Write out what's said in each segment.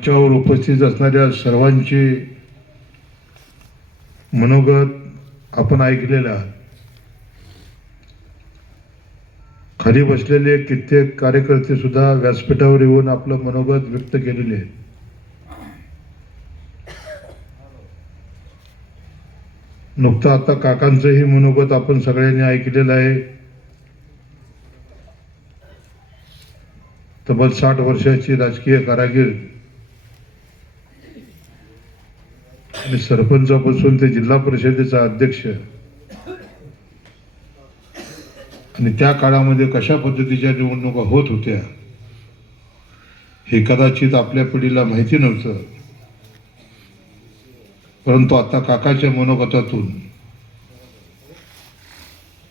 मंचावर उपस्थित असणाऱ्या सर्वांचे मनोगत आपण ऐकलेलं आहात. खाली बसलेले कित्येक कार्यकर्ते सुद्धा व्यासपीठावर येऊन आपलं मनोगत व्यक्त केलेले आहे. नुकतं आता काकांचंही मनोगत आपण सगळ्यांनी ऐकलेलं आहे. तब्बल 60 वर्षाची राजकीय कारागीर आणि सरपंचापासून ते जिल्हा परिषदेचा अध्यक्ष आणि त्या काळामध्ये कशा पद्धतीच्या निवडणुका होत होत्या हे कदाचित आपल्या पिढीला माहिती नव्हतं. परंतु आता काकाच्या मनोगतातून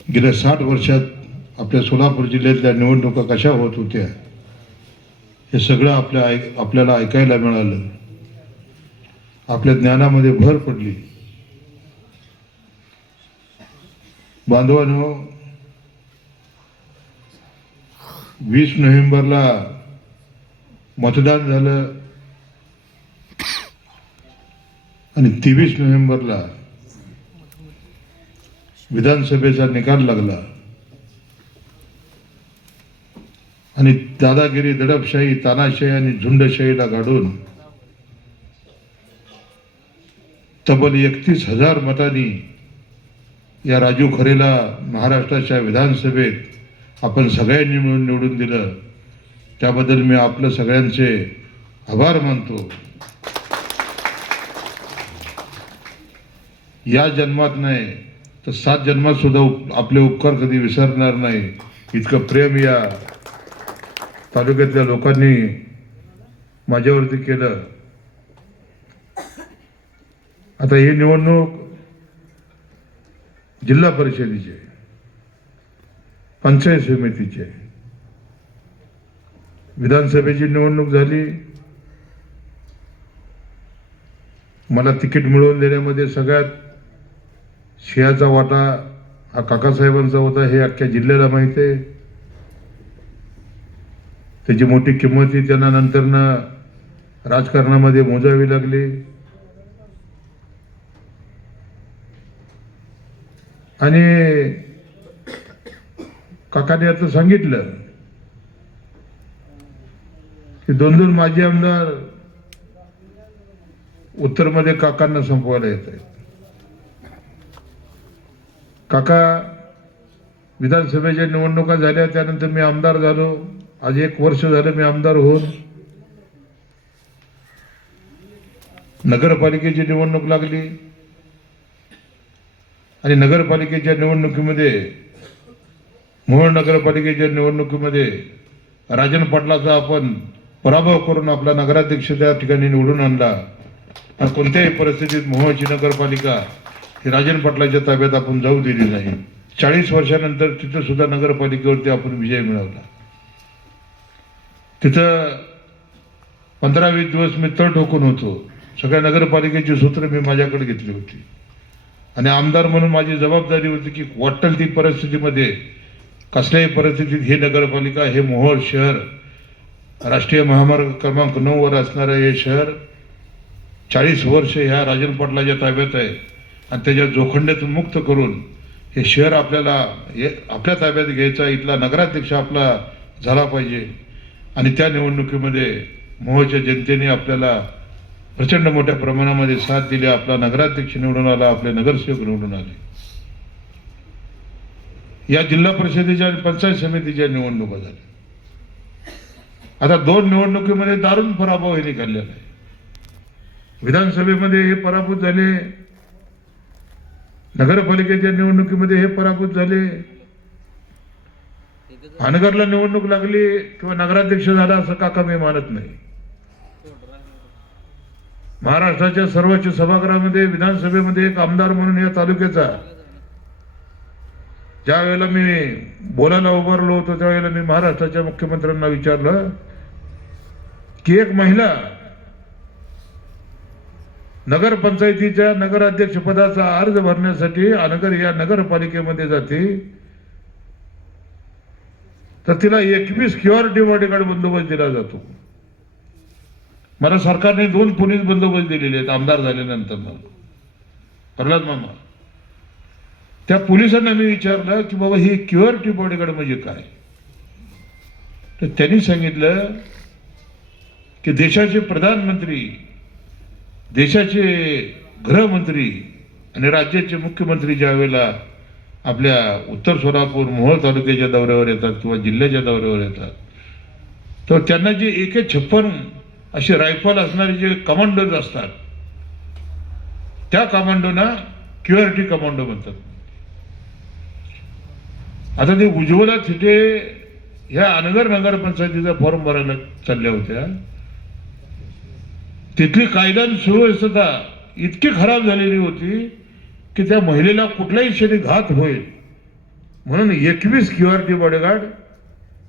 गेल्या 60 वर्षात आपल्या सोलापूर जिल्ह्यातल्या निवडणुका कशा होत होत्या हे सगळं आपल्याला ऐकायला मिळालं. आपल्या ज्ञानामध्ये भर पडली. बांधवांनो, 20 नोव्हेंबरला मतदान झालं आणि 23 नोव्हेंबरला विधानसभेचा निकाल लागला आणि दादागिरी, दडपशाही, तानाशाही आणि झुंडशाहीला गाडून तब्बल 31,000 मतांनी या राजू खरेला महाराष्ट्राच्या विधानसभेत आपण सगळ्यांनी मिळून निवडून दिलं. त्याबद्दल मी आपलं सगळ्यांचे आभार मानतो. या जन्मात नाही तर 7 जन्मात सुद्धा आपले उपकार कधी विसरणार नाही. इतकं प्रेम या तालुक्यातल्या लोकांनी माझ्यावरती केलं. आता ही निवडणूक जिल्हा परिषदेची, पंचायत समितीची, विधानसभेची निवडणूक झाली. मला तिकीट मिळवून देण्यामध्ये सगळ्यात सिंहाचा वाटा हा काकासाहेबांचा होता हे अख्ख्या जिल्ह्याला माहिती आहे. त्याची मोठी किंमत ही त्यांना नंतरनं राजकारणामध्ये मोजावी लागली. आणि काकाने आता सांगितलं की 2 माजी आमदार उत्तरमध्ये काकांना संपवायला येत आहेत. काका विधानसभेच्या निवडणुका झाल्या, त्यानंतर मी आमदार झालो. आज 1 वर्ष झालं मी आमदार होऊन. नगरपालिकेची निवडणूक लागली आणि नगरपालिकेच्या निवडणुकीमध्ये, मोहोळ नगरपालिकेच्या निवडणुकीमध्ये राजन पाटलाचा आपण पराभव करून आपला नगराध्यक्ष त्या ठिकाणी निवडून आणला. आणि कोणत्याही परिस्थितीत मोहोळची नगरपालिका ही राजन पाटलाच्या ताब्यात आपण जाऊ दिली नाही. 40 वर्षानंतर तिथं सुद्धा नगरपालिकेवरती आपण विजय मिळवला. तिथं 15-20 दिवस मी तळ ठोकून होतो. सगळ्या नगरपालिकेची सूत्र मी माझ्याकडे घेतली होती आणि आमदार म्हणून माझी जबाबदारी होती की वाटेल ती परिस्थितीमध्ये, कसल्याही परिस्थितीत ही नगरपालिका, हे मोहोळ शहर, राष्ट्रीय महामार्ग क्रमांक 9 वर असणारं हे शहर 40 वर्ष ह्या राजन पाटलाच्या ताब्यात आहे आणि त्याच्या जोखंड्यातून मुक्त करून हे शहर आपल्या ताब्यात घ्यायचा, इथला नगराध्यक्ष आपला झाला पाहिजे. आणि त्या निवडणुकीमध्ये मोहोळच्या जनतेने आपल्याला प्रचंड मोठ्या प्रमाणामध्ये साथ दिली. आपला नगराध्यक्ष निवडून आला, आपले नगरसेवक निवडून आले. या जिल्हा परिषदेच्या आणि पंचायत समितीच्या निवडणुका झाल्या. आता 2 निवडणुकीमध्ये दारुण पराभव हे निघालेला आहे. विधानसभेमध्ये हे पराभूत झाले, नगरपालिकेच्या निवडणुकीमध्ये हे पराभूत झाले. अनगरला निवडणूक लागली किंवा नगराध्यक्ष झाला असं काका मी मानत नाही. महाराष्ट्राच्या सर्वोच्च सभागृहामध्ये, विधानसभेमध्ये एक आमदार म्हणून या तालुक्याचा ज्या वेळेला मी बोलायला उभारलो होतो त्यावेळेला मी महाराष्ट्राच्या मुख्यमंत्र्यांना विचारलं की एक महिला नगरपंचायतीच्या नगराध्यक्ष पदाचा अर्ज भरण्यासाठी अनगर या नगरपालिकेमध्ये जाते तर तिला 21 सिक्युरिटी बॉडीगार्ड बंदोबस्त दिला जातो. मला सरकारने 2 पोलीस बंदोबस्त दिलेले आहेत आमदार झाल्यानंतर. प्रल्हाद मामा, त्या पोलिसांना मी विचारलं की बाबा ही सिक्युरिटी बॉडीगार्ड म्हणजे काय, तर त्यांनी सांगितलं की देशाचे प्रधानमंत्री, देशाचे गृहमंत्री आणि राज्याचे मुख्यमंत्री ज्या वेळेला आपल्या उत्तर सोलापूर मोहोळ तालुक्याच्या दौऱ्यावर येतात किंवा जिल्ह्याच्या दौऱ्यावर येतात, तर त्यांना जे AK-56 असे रायफल असणारे जे कमांडोज असतात, त्या कमांडोना सिक्युरिटी कमांडो म्हणतात. आता ते उज्ज्वला थिटे ह्या अनगर नगरपंचायतीचा फॉर्म भरायला चालल्या होत्या. तिथली कायदा आणि सुव्यवस्था इतकी खराब झालेली होती की त्या महिलेला कुठल्याही क्षणी घात होईल म्हणून 21 सिक्युरिटी बॉडीगार्ड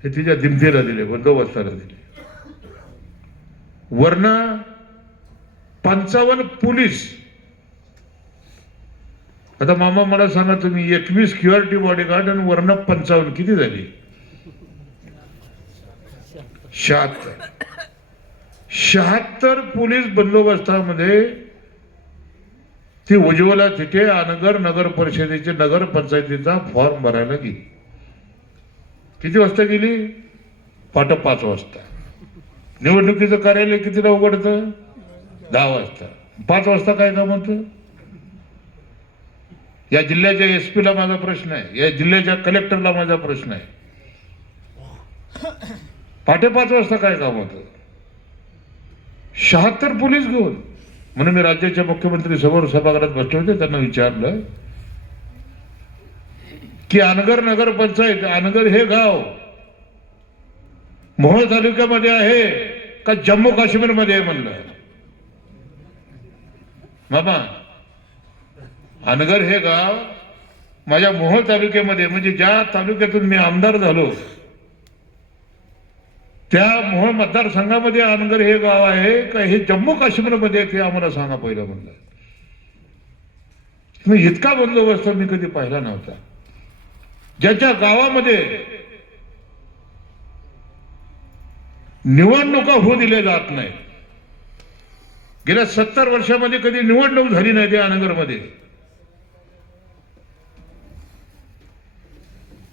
हे तिच्या दिमतीला दिले, बंदोबस्ताला दिले. वर्ण 55 पोलीस. आता मामा मला सांगा तुम्ही, 21 सिक्युरिटी बॉडीगार्ड आणि वर्ण 55 किती झाली? 76 पोलीस बंदोबस्तामध्ये ती उज्ज्वला थिटे अनगर नगर परिषदेचे नगर पंचायतीचा फॉर्म भरायला गेली. किती वाजता गेली? पहाटे 5 वाजता. निवडणुकीचं कार्यालय कितीला उघडतं? 10 वाजता. 5 वाजता काय काम होतं? या जिल्ह्याच्या SP ला माझा प्रश्न आहे, या जिल्ह्याच्या कलेक्टरला माझा प्रश्न आहे, पहाटे 5 वाजता काय काम होतं? 76 पोलीस घेऊन. म्हणून मी राज्याच्या मुख्यमंत्री समोर सभागृहात बसले होते, त्यांना विचारलं की अनगर नगर पंचायत, अनगर हे गाव मोहोळ तालुक्यामध्ये आहे का जम्मू काश्मीर मध्ये आहे म्हणलं. मामा, अनगर हे गाव माझ्या मोहोळ तालुक्यामध्ये, म्हणजे ज्या तालुक्यातून मी आमदार झालो त्या मोहोळ मतदारसंघामध्ये अनगर हे गाव आहे का हे जम्मू काश्मीरमध्ये ते आम्हाला सांगा पहिलं म्हणलं. इतका बंदोबस्त मी कधी पाहिला नव्हता. ज्याच्या गावामध्ये निवडणुका होऊ दिल्या जात नाही, गेल्या 70 वर्षामध्ये कधी निवडणूक झाली नाही त्या अनगरमध्ये,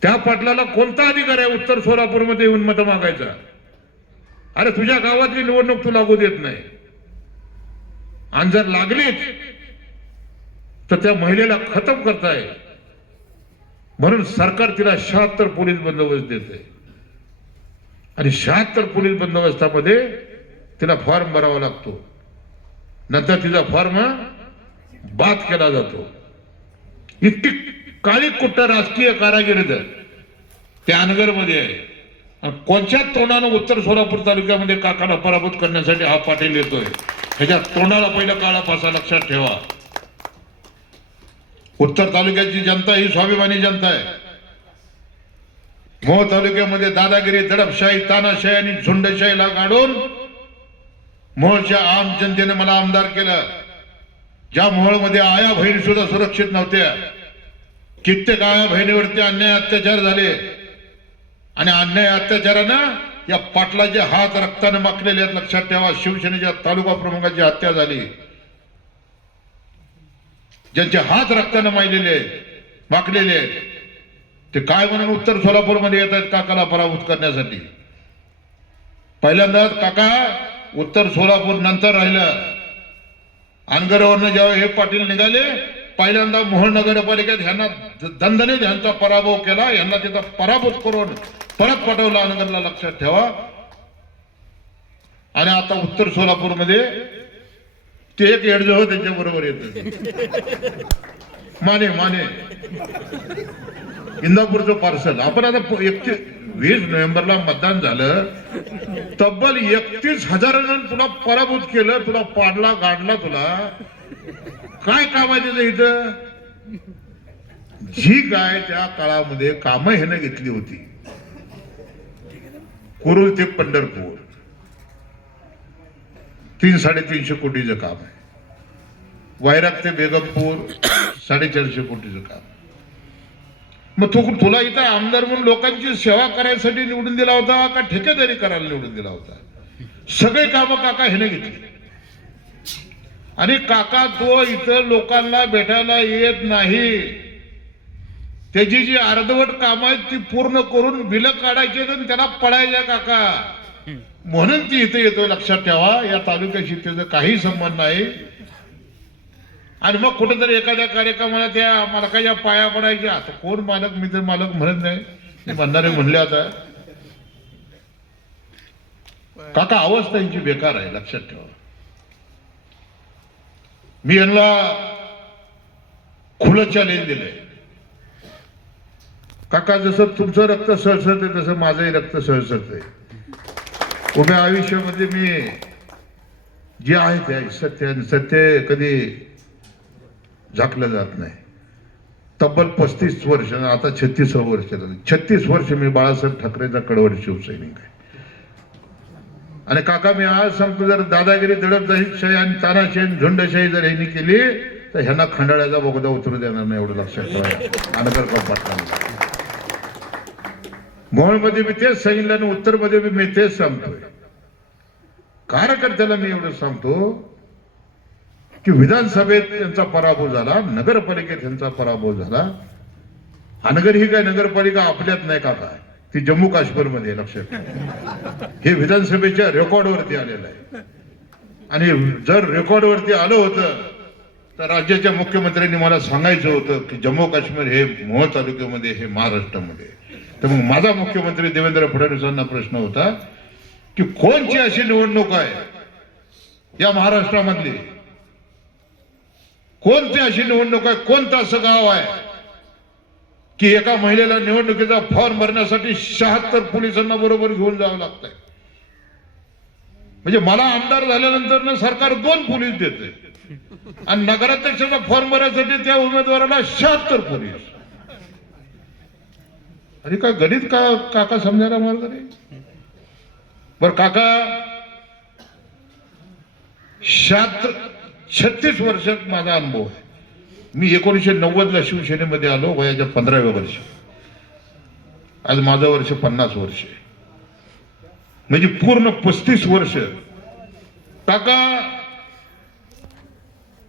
त्या पाटलाला कोणता अधिकार आहे उत्तर सोलापूरमध्ये येऊन मत मागायचा? अरे तुझ्या गावातली निवडणूक तू लागू देत नाही, आणि जर लागलीच तर त्या महिलेला खतम करताय. म्हणून सरकार तिला 76 पोलीस बंदोबस्त देते आणि 76 पोलीस बंदोबस्तामध्ये तिला फॉर्म भरावा लागतो. नंतर तिचा फॉर्म बाद केला जातो. इतकी काळी कुट्ट राजकीय कारागिरी त्या अनगरमध्ये आहे. कोणत्या तोंडानं उत्तर सोलापूर तालुक्यामध्ये काकाला पराभूत करण्यासाठी हा पाटील येतोय, ह्याच्या तोंडाला पहिलं काळा फासा लक्षात ठेवा. उत्तर तालुक्याची जनता ही स्वाभिमानी जनता आहे. मोहोळ तालुक्यामध्ये दादागिरी, दडपशाही, तानाशाही आणि झुंडशाहीला गाडून मोहोळच्या आम जनतेने मला आमदार केलं. ज्या मोहोळमध्ये आया बहिणी सुद्धा सुरक्षित नव्हत्या, कित्येक आया बहिणीवरती अन्याय अत्याचार झाले आणि अन्याय अत्याचारानं या पाटलाचे हात रक्ताने माखलेले आहेत. लक्षात ठेवा. शिवसेनेच्या तालुका प्रमुखांची हत्या झाली, ज्यांचे हात रक्ताने माखलेले आहेत ते काय म्हणून उत्तर सोलापूरमध्ये येत आहेत काकाला पराभूत करण्यासाठी. पहिल्यांदाच काका उत्तर सोलापूर नंतर राहिलं. अनगरवरनं जेव्हा हे पाटील निघाले, पहिल्यांदा मोहोळ नगरपालिकेत ह्यांना दणदणीत ह्यांचा पराभव केला, ह्यांना तिथं पराभूत करून परत पाठवला अनगरला. लक्षात ठेवा. आणि आता उत्तर सोलापूरमध्ये ते एक एडजो त्यांच्या बरोबर येत माने इंदापूरचं पार्सल. आपण आता 20 नोव्हेंबरला मतदान झालं, तब्बल 31,000 तुला पराभूत केलं, तुला पाडला गाडला. तुला काय काम आहे तिथं? इथं जी काय त्या काळामध्ये कामं ह्यानं घेतली होती, कुरुल ते पंढरपूर 300-350 कोटीचं काम आहे. वैराग ते बेगमपूर 450 कोटीचं काम. मग तुला इथं आमदार म्हणून लोकांची सेवा करायसाठी निवडून दिला होता का ठेकेदारी करायला निवडून दिला होता? सगळे कामं काका ह्याने घेतली. आणि काका तो इथं लोकांना भेटायला येत नाही. त्याची जी अर्धवट कामं आहेत ती पूर्ण करून बिलं काढायची आणि त्याला पडायच्या काका. म्हणून ती इथे येतो. लक्षात ठेवा, या तालुक्याशी त्याचा काही संबंध नाही. आणि मग कुठेतरी एखाद्या कार्यक्रमाला त्या मालकाच्या पाया पडायच्या. आता कोण मालक, मी तर मालक म्हणत नाही, ते म्हणणारे म्हणले. आता काका अवस्था यांची बेकार आहे, लक्षात ठेवा. मी यांना खुलं चॅलेंज दिलंय. काका, जसं तुमचं रक्त सळसळतंय तसं माझंही रक्त सळसळतंय. उभ्या आयुष्यामध्ये मी जे आहे ते सत्य, आणि सत्य कधी झाकलं जात नाही. तब्बल 35 वर्ष, आता 36 वर्ष झाली. 36 वर्ष मी बाळासाहेब ठाकरेचा कडवड शिवसैनिक आहे. आणि काका, मी आज सांगतो, जर दादागिरी, दडपशाही आणि तानाशाही, झुंडशाही जर ह्यांनी केली तर ह्यांना खंडाळ्याचा बोगदा उतरू देणार नाही, एवढं लक्षात ठेवा. अनगरकर पाटलांना मोहोळमध्ये मी तेच सांगितलं आणि उत्तरमध्ये मी तेच सांगतोय. कार्यकर्त्याला मी एवढं सांगतो की विधानसभेत त्यांचा पराभव झाला, नगरपालिकेत त्यांचा पराभव झाला. अनगर ही काय नगरपालिका आपल्यात नाही काका, ती जम्मू काश्मीर मध्ये, लक्षात ठेवा. हे विधानसभेच्या रेकॉर्डवरती आलेलं आहे. आणि जर रेकॉर्डवरती आलं होतं तर राज्याच्या मुख्यमंत्र्यांनी मला सांगायचं होतं की जम्मू काश्मीर हे मोहोळ तालुक्यामध्ये, हे महाराष्ट्रामध्ये. तर मग माझा मुख्यमंत्री देवेंद्र फडणवीसांना प्रश्न होता की कोणची अशी निवडणूक आहे या महाराष्ट्रामधली, कोणती अशी निवडणूक आहे, कोणतं असं गाव आहे की एका महिलेला निवडणुकीचा फॉर्म भरण्यासाठी 76 पोलिसांना बरोबर घेऊन जावं लागतंय. म्हणजे मला आमदार झाल्यानंतर ना सरकार 2 पोलीस देते आणि नगराध्यक्षाचा फॉर्म भरण्यासाठी त्या उमेदवाराला 76 पोलीस. अरे काय गणित का काका समजायला मार्ग नाही. बर काका, 36 वर्षात माझा अनुभव आहे. मी 1990 ला शिवसेनेमध्ये आलो, वयाच्या 15व्या वर्षी. आज माझं वर्ष 50 वर्ष आहे, म्हणजे पूर्ण 35 वर्ष. काका,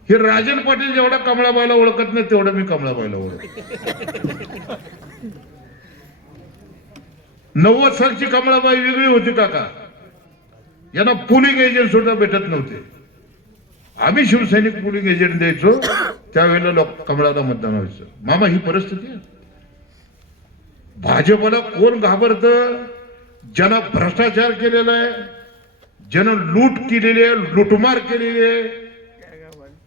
हे राजन पाटील जेवढा कमळाबाईला ओळखत नाही तेवढं मी कमळाबाईला ओळखतो. 90 सालची कमळाबाई वेगळी होती काका. यांना पोलिंग एजंट सुद्धा भेटत नव्हते. आम्ही शिवसैनिक पोलिंग एजंट द्यायचो, त्यावेळेला लोक कमळाला मतदान व्हायचं. मामा, ही परिस्थिती आहे. भाजपला कोण घाबरत? ज्यानं भ्रष्टाचार केलेला आहे, ज्यानं लूट केलेली आहे, लुटमार केलेली आहे,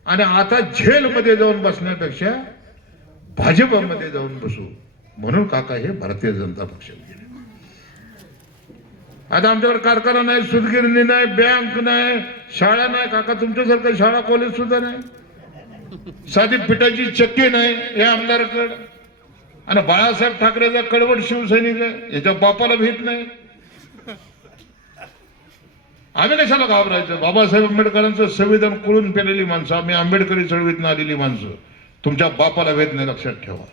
आणि आता जेलमध्ये जाऊन बसण्यापेक्षा भाजपमध्ये जाऊन बसू म्हणून काका हे भारतीय जनता पक्षात गेले. आता आमच्याकडे कारखाना नाही, सुतगिरणी नाही, बँक नाही, शाळा नाही काका. तुमच्यासारखं शाळा कॉलेज सुद्धा नाही, साधी पिठाची चक्की नाही या आमदाराकडे. आणि बाळासाहेब ठाकरेचा कडवड शिवसैनिक आहे, याच्या बापाला भीत नाही. आम्ही कशाला घाबरायचं? बाबासाहेब आंबेडकरांचं संविधान कुळून पेलेली माणसं, आम्ही आंबेडकरी चळवळीतून आलेली माणसं. तुमच्या बापाला भेद नाही, लक्षात ठेवा.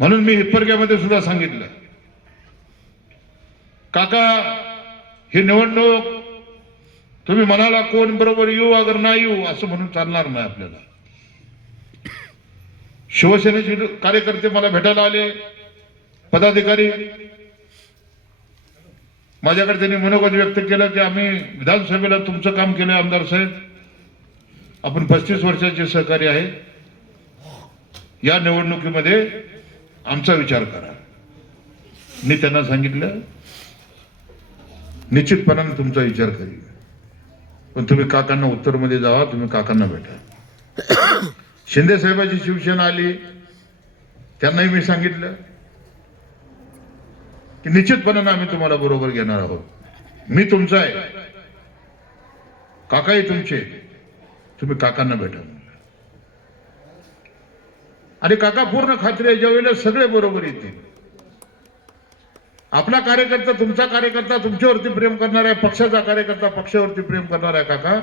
म्हणून मी हिप्परग्यामध्ये सुद्धा सांगितलं, काका, ही निवडणूक तुम्ही म्हणाला कोण बरोबर येऊ अगर नाही येऊ असं म्हणून चालणार नाही आपल्याला. शिवसेनेचे कार्यकर्ते मला भेटायला आले, पदाधिकारी. माझ्याकडे त्यांनी मनोगत व्यक्त केलं की आम्ही विधानसभेला तुमचं काम केलं आमदार साहेब, आपण 35 वर्षाचे सहकारी आहे, या निवडणुकीमध्ये आमचा विचार करा. मी त्यांना सांगितलं निश्चितपणाने तुमचा विचार करीन, पण तुम्ही काकांना उत्तरमध्ये जावा, तुम्ही काकांना भेटा. शिंदे साहेबांची शिवसेना आली, त्यांनाही मी सांगितलं की निश्चितपणाने आम्ही तुम्हाला बरोबर घेणार आहोत. मी तुमचा आहे, काकाही तुमचे, तुम्ही काकांना भेटा. आणि काका पूर्ण खात्री आहे, ज्या वेळेला सगळे बरोबर येतील. आपला कार्यकर्ता, तुमचा कार्यकर्ता तुमच्यावरती प्रेम करणार आहे, पक्षाचा कार्यकर्ता पक्षावरती प्रेम करणार आहे काका.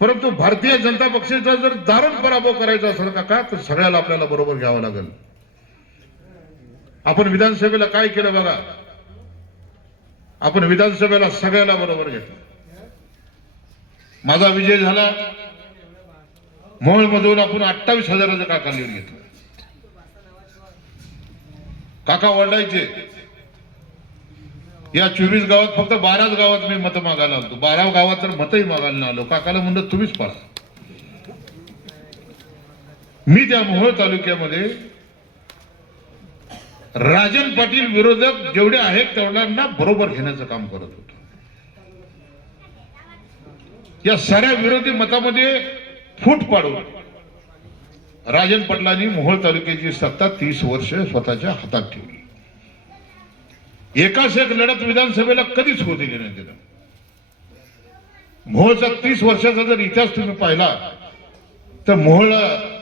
परंतु भारतीय जनता पक्षाचा जर दारुण पराभव करायचा असेल काका, तर सगळ्याला आपल्याला बरोबर घ्यावं लागेल. आपण विधानसभेला काय केलं बघा. आपण विधानसभेला सगळ्याला बरोबर घेतलं. माझा विजय झाला. मोहोळमधून आपण 28,000 काका लीड घेतलं. काका ओरडायचे, या 24 गावात फक्त 12 गावात मी मतं मागायला आलो. 12 गावात तर मतही मागायला नाही आलो. काकाला म्हणलं तुम्हीच पळा. मी त्या मोहोळ तालुक्यामध्ये राजन पाटील विरोधक जेवढे आहेत तेवढ्यांना बरोबर घेण्याचं काम करत होतो. या साऱ्या विरोधी मतामध्ये फूट पाडून राजन पाटलांनी मोहोळ तालुक्याची सत्ता 30 वर्ष स्वतःच्या हातात ठेवली. एकाच एक लढत विधानसभेला कधीच होऊ दिली नाही तिला. मोहोळचा 30 वर्षाचा जर इतिहास तुम्ही पाहिला तर मोहोळ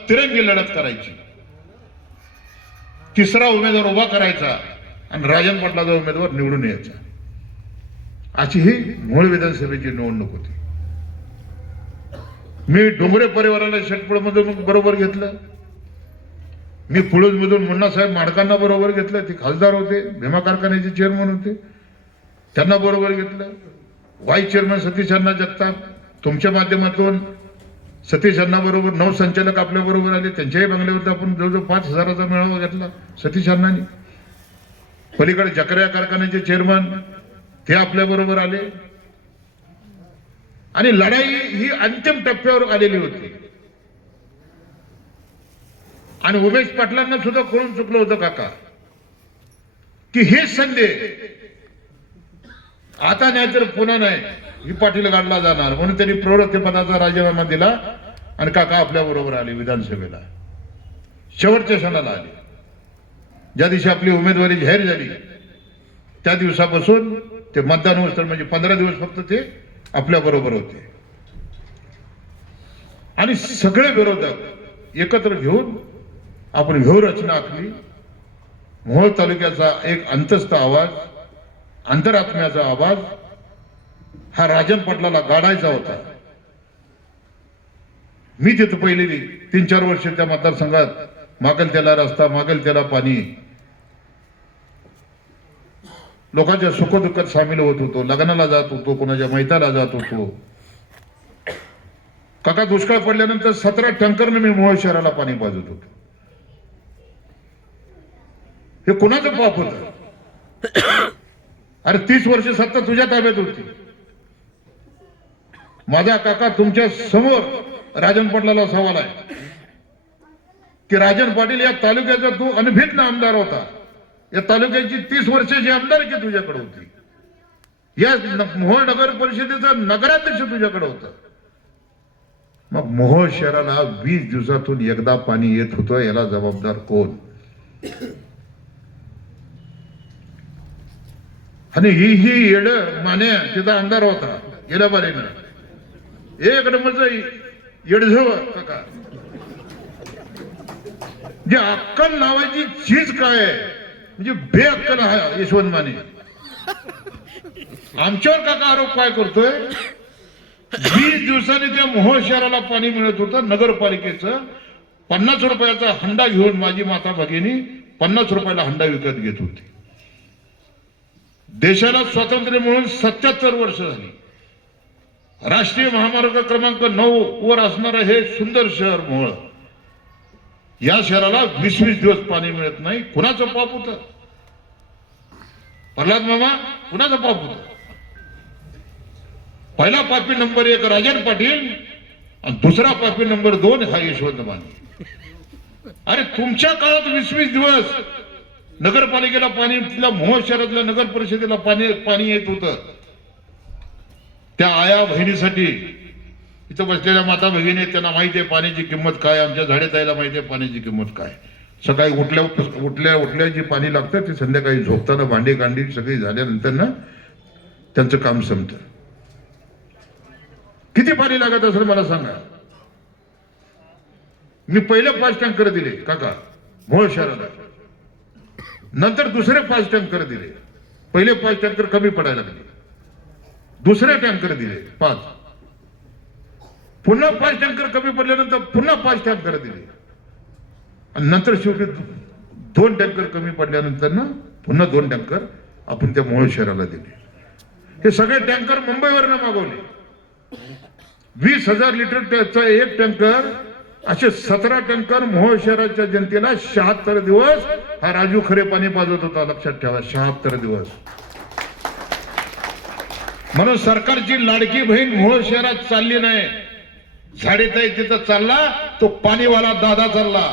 तिरंगी लढत करायची. तिसरा उमेदवार उभा करायचा आणि राजन पाटलाचा उमेदवार निवडून यायचा. अशी ही मोहोळ विधानसभेची निवडणूक होती. मी डोंगरे परिवाराला शेटपळमधून बरोबर घेतलं. मी पुळूजमधून मुन्नासाहेब माडकांना बरोबर घेतलं. ते खासदार होते, भीमा कारखान्याचे चेअरमन होते, त्यांना बरोबर घेतलं. व्हाईस चेअरमन सतीश अण्णा जगताप, तुमच्या माध्यमातून सतीश अण्णा बरोबर 9 संचालक आपल्या बरोबर आले. त्यांच्याही बंगल्यावरती आपण जवळजवळ 5,000चा मेळावा घेतला सतीश अण्णांनी. पलीकडे जकरिया कारखान्याचे चेअरमन ते आपल्या बरोबर आले. आणि लढाई ही अंतिम टप्प्यावर आलेली होती. आणि उमेश पाटलांना सुद्धा कळून चुकलं होतं काका की हेच संधी आता नाही तर पुन्हा नाही, ही पाटील गाडला जाणार. म्हणून त्यांनी प्रवृत्ती पदाचा राजीनामा दिला आणि काका आपल्या बरोबर आले विधानसभेला. शेवटच्या क्षणाला आले. ज्या दिवशी आपली उमेदवारी जाहीर झाली त्या दिवसापासून ते मतदान होतं, म्हणजे 15 दिवस फक्त ते आपल्या बरोबर होते. आणि सगळे विरोधक एकत्र घेऊन आपण व्यूहरचना आखली. मोहोळ तालुक्याचा एक अंतस्थ आवाज, अंतरात्म्याचा आवाज हा राजन पाटलाला गाडायचा होता. मी तिथं पहिली 3-4 वर्ष त्या मतदारसंघात मागेल त्याला रस्ता, मागेल त्याला पाणी, लोकांच्या सुखदुःखात सामील होत होतो. लग्नाला जात होतो, कोणाच्या मैताला जात होतो. काका दुष्काळ पडल्यानंतर 17 टँकरने मी मोहोळ शहराला पाणी पाजत होतो. हे कोणाचं पाप होतं? अरे 30 वर्ष सत्ता तुझ्या ताब्यात होती. माझा काका तुमच्या समोर राजन पाटलाला सवाल आहे की राजन पाटील या तालुक्याचा तू अनभिज्ञ आमदार होता. या तालुक्याची 30 वर्षाची आमदारकी तुझ्याकडे होती. या मोहोळ नगर परिषदेचा नगराध्यक्ष तुझ्याकडे होता. मग मोहोळ शहराला 20 दिवसातून एकदा पाणी येत होतं, याला जबाबदार कोण? आणि ही येड मान्या तिचा आमदार होता गेल्या बारीनं. एक नंबरचं येडझव काका. जे अक्कल लावायची चीज काय आहे, म्हणजे बेअक्कल आहे यशवंत माने. आमच्यावर काका आरोप काय करतोय? 20 दिवसांनी त्या मोहोळ शहराला पाणी मिळत होतं. नगरपालिकेचं 50 रुपयाचा हंडा घेऊन माझी माता भगिनी 50 रुपयाला हंडा विकत घेत होती. देशाला स्वातंत्र्य मिळून 77 वर्ष झाली. राष्ट्रीय महामार्ग क्रमांक 9 वर असणारं हे सुंदर शहर मोहोळ, या शहराला 20-20 दिवस पाणी मिळत नाही. कुणाचं पाप होतं? प्रल्हाद मामा, कुणाचं पाप होतं? पहिला पापी नंबर 1 राजन पाटील आणि दुसरा पापी नंबर 2 हा यशवंत माने. अरे तुमच्या काळात 20-20 दिवस नगरपालिकेला पाणी, तिला मोहोळ शहरातल्या नगर परिषदेला पाणी येत होतं. त्या आया बहिणीसाठी इथं बसलेल्या माता भगिनी आहेत, त्यांना माहिती आहे पाण्याची किंमत काय. आमच्या झाडेताईला माहिती आहे पाण्याची किंमत काय. सकाळी उठल्या जी पाणी लागतं ते संध्याकाळी झोपताना भांडी कांडी सगळी झाल्यानंतर ना त्यांचं काम संपतं. किती पाणी लागत असेल मला सांगा. मी पहिले 5 टँकर दिले काका मोहोळ शहराला, नंतर दुसरे 5 टँकर दिले. पहिले 5 टँकर कमी पडायला लागले, दुसरे टँकर दिले 5, पुन्हा 5 टँकर कमी पडल्यानंतर पुन्हा 5 टँकर दिले, आणि नंतर शेवटी 2 टँकर कमी पडल्यानंतर ना पुन्हा 2 टँकर आपण त्या मोहोळ शहराला दिले. हे सगळे टँकर मुंबईवरनं मागवले. 20,000 लिटरचा एक टँकर, असे 17 टँकर मोहोळ शहराच्या जनतेला 76 दिवस हा राजू खरे पाणी पाजत होता. लक्षात ठेवा, 76 दिवस. म्हणून सरकारची लाडकी बहीण मोहोळ शहरात चालली नाही. झाडेताई तिथं चालला, तो पाणीवाला दादा चालला.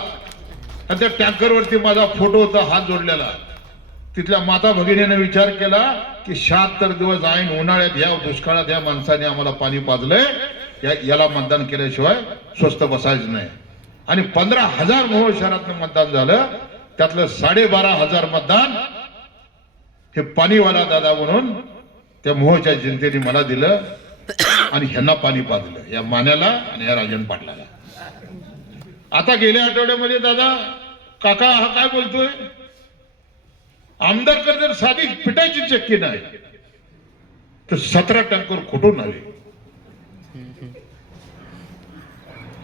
आणि त्या टँकरवरती माझा फोटो होता, हात जोडलेला. तिथल्या माता भगिनीने विचार केला की 76 दिवस ऐन उन्हाळ्यात या दुष्काळात या माणसाने आम्हाला पाणी पाजलंय, याला मतदान केल्याशिवाय स्वस्त बसायचं नाही. आणि 15,000 मोहोळ शहरातलं मतदान झालं. त्यातलं 12,500 मतदान हे पाणीवाला दादा म्हणून त्या मोहोळच्या जनतेने मला दिलं. आणि ह्यांना पाणी पाजलं, या मान्याला आणि या राजन पाटलाला. आता गेल्या आठवड्यामध्ये दादा काका हा काय बोलतोय, आमदारकर जर साधी पिटायची चक्की नाही तर 17 टँकर कुठून आले.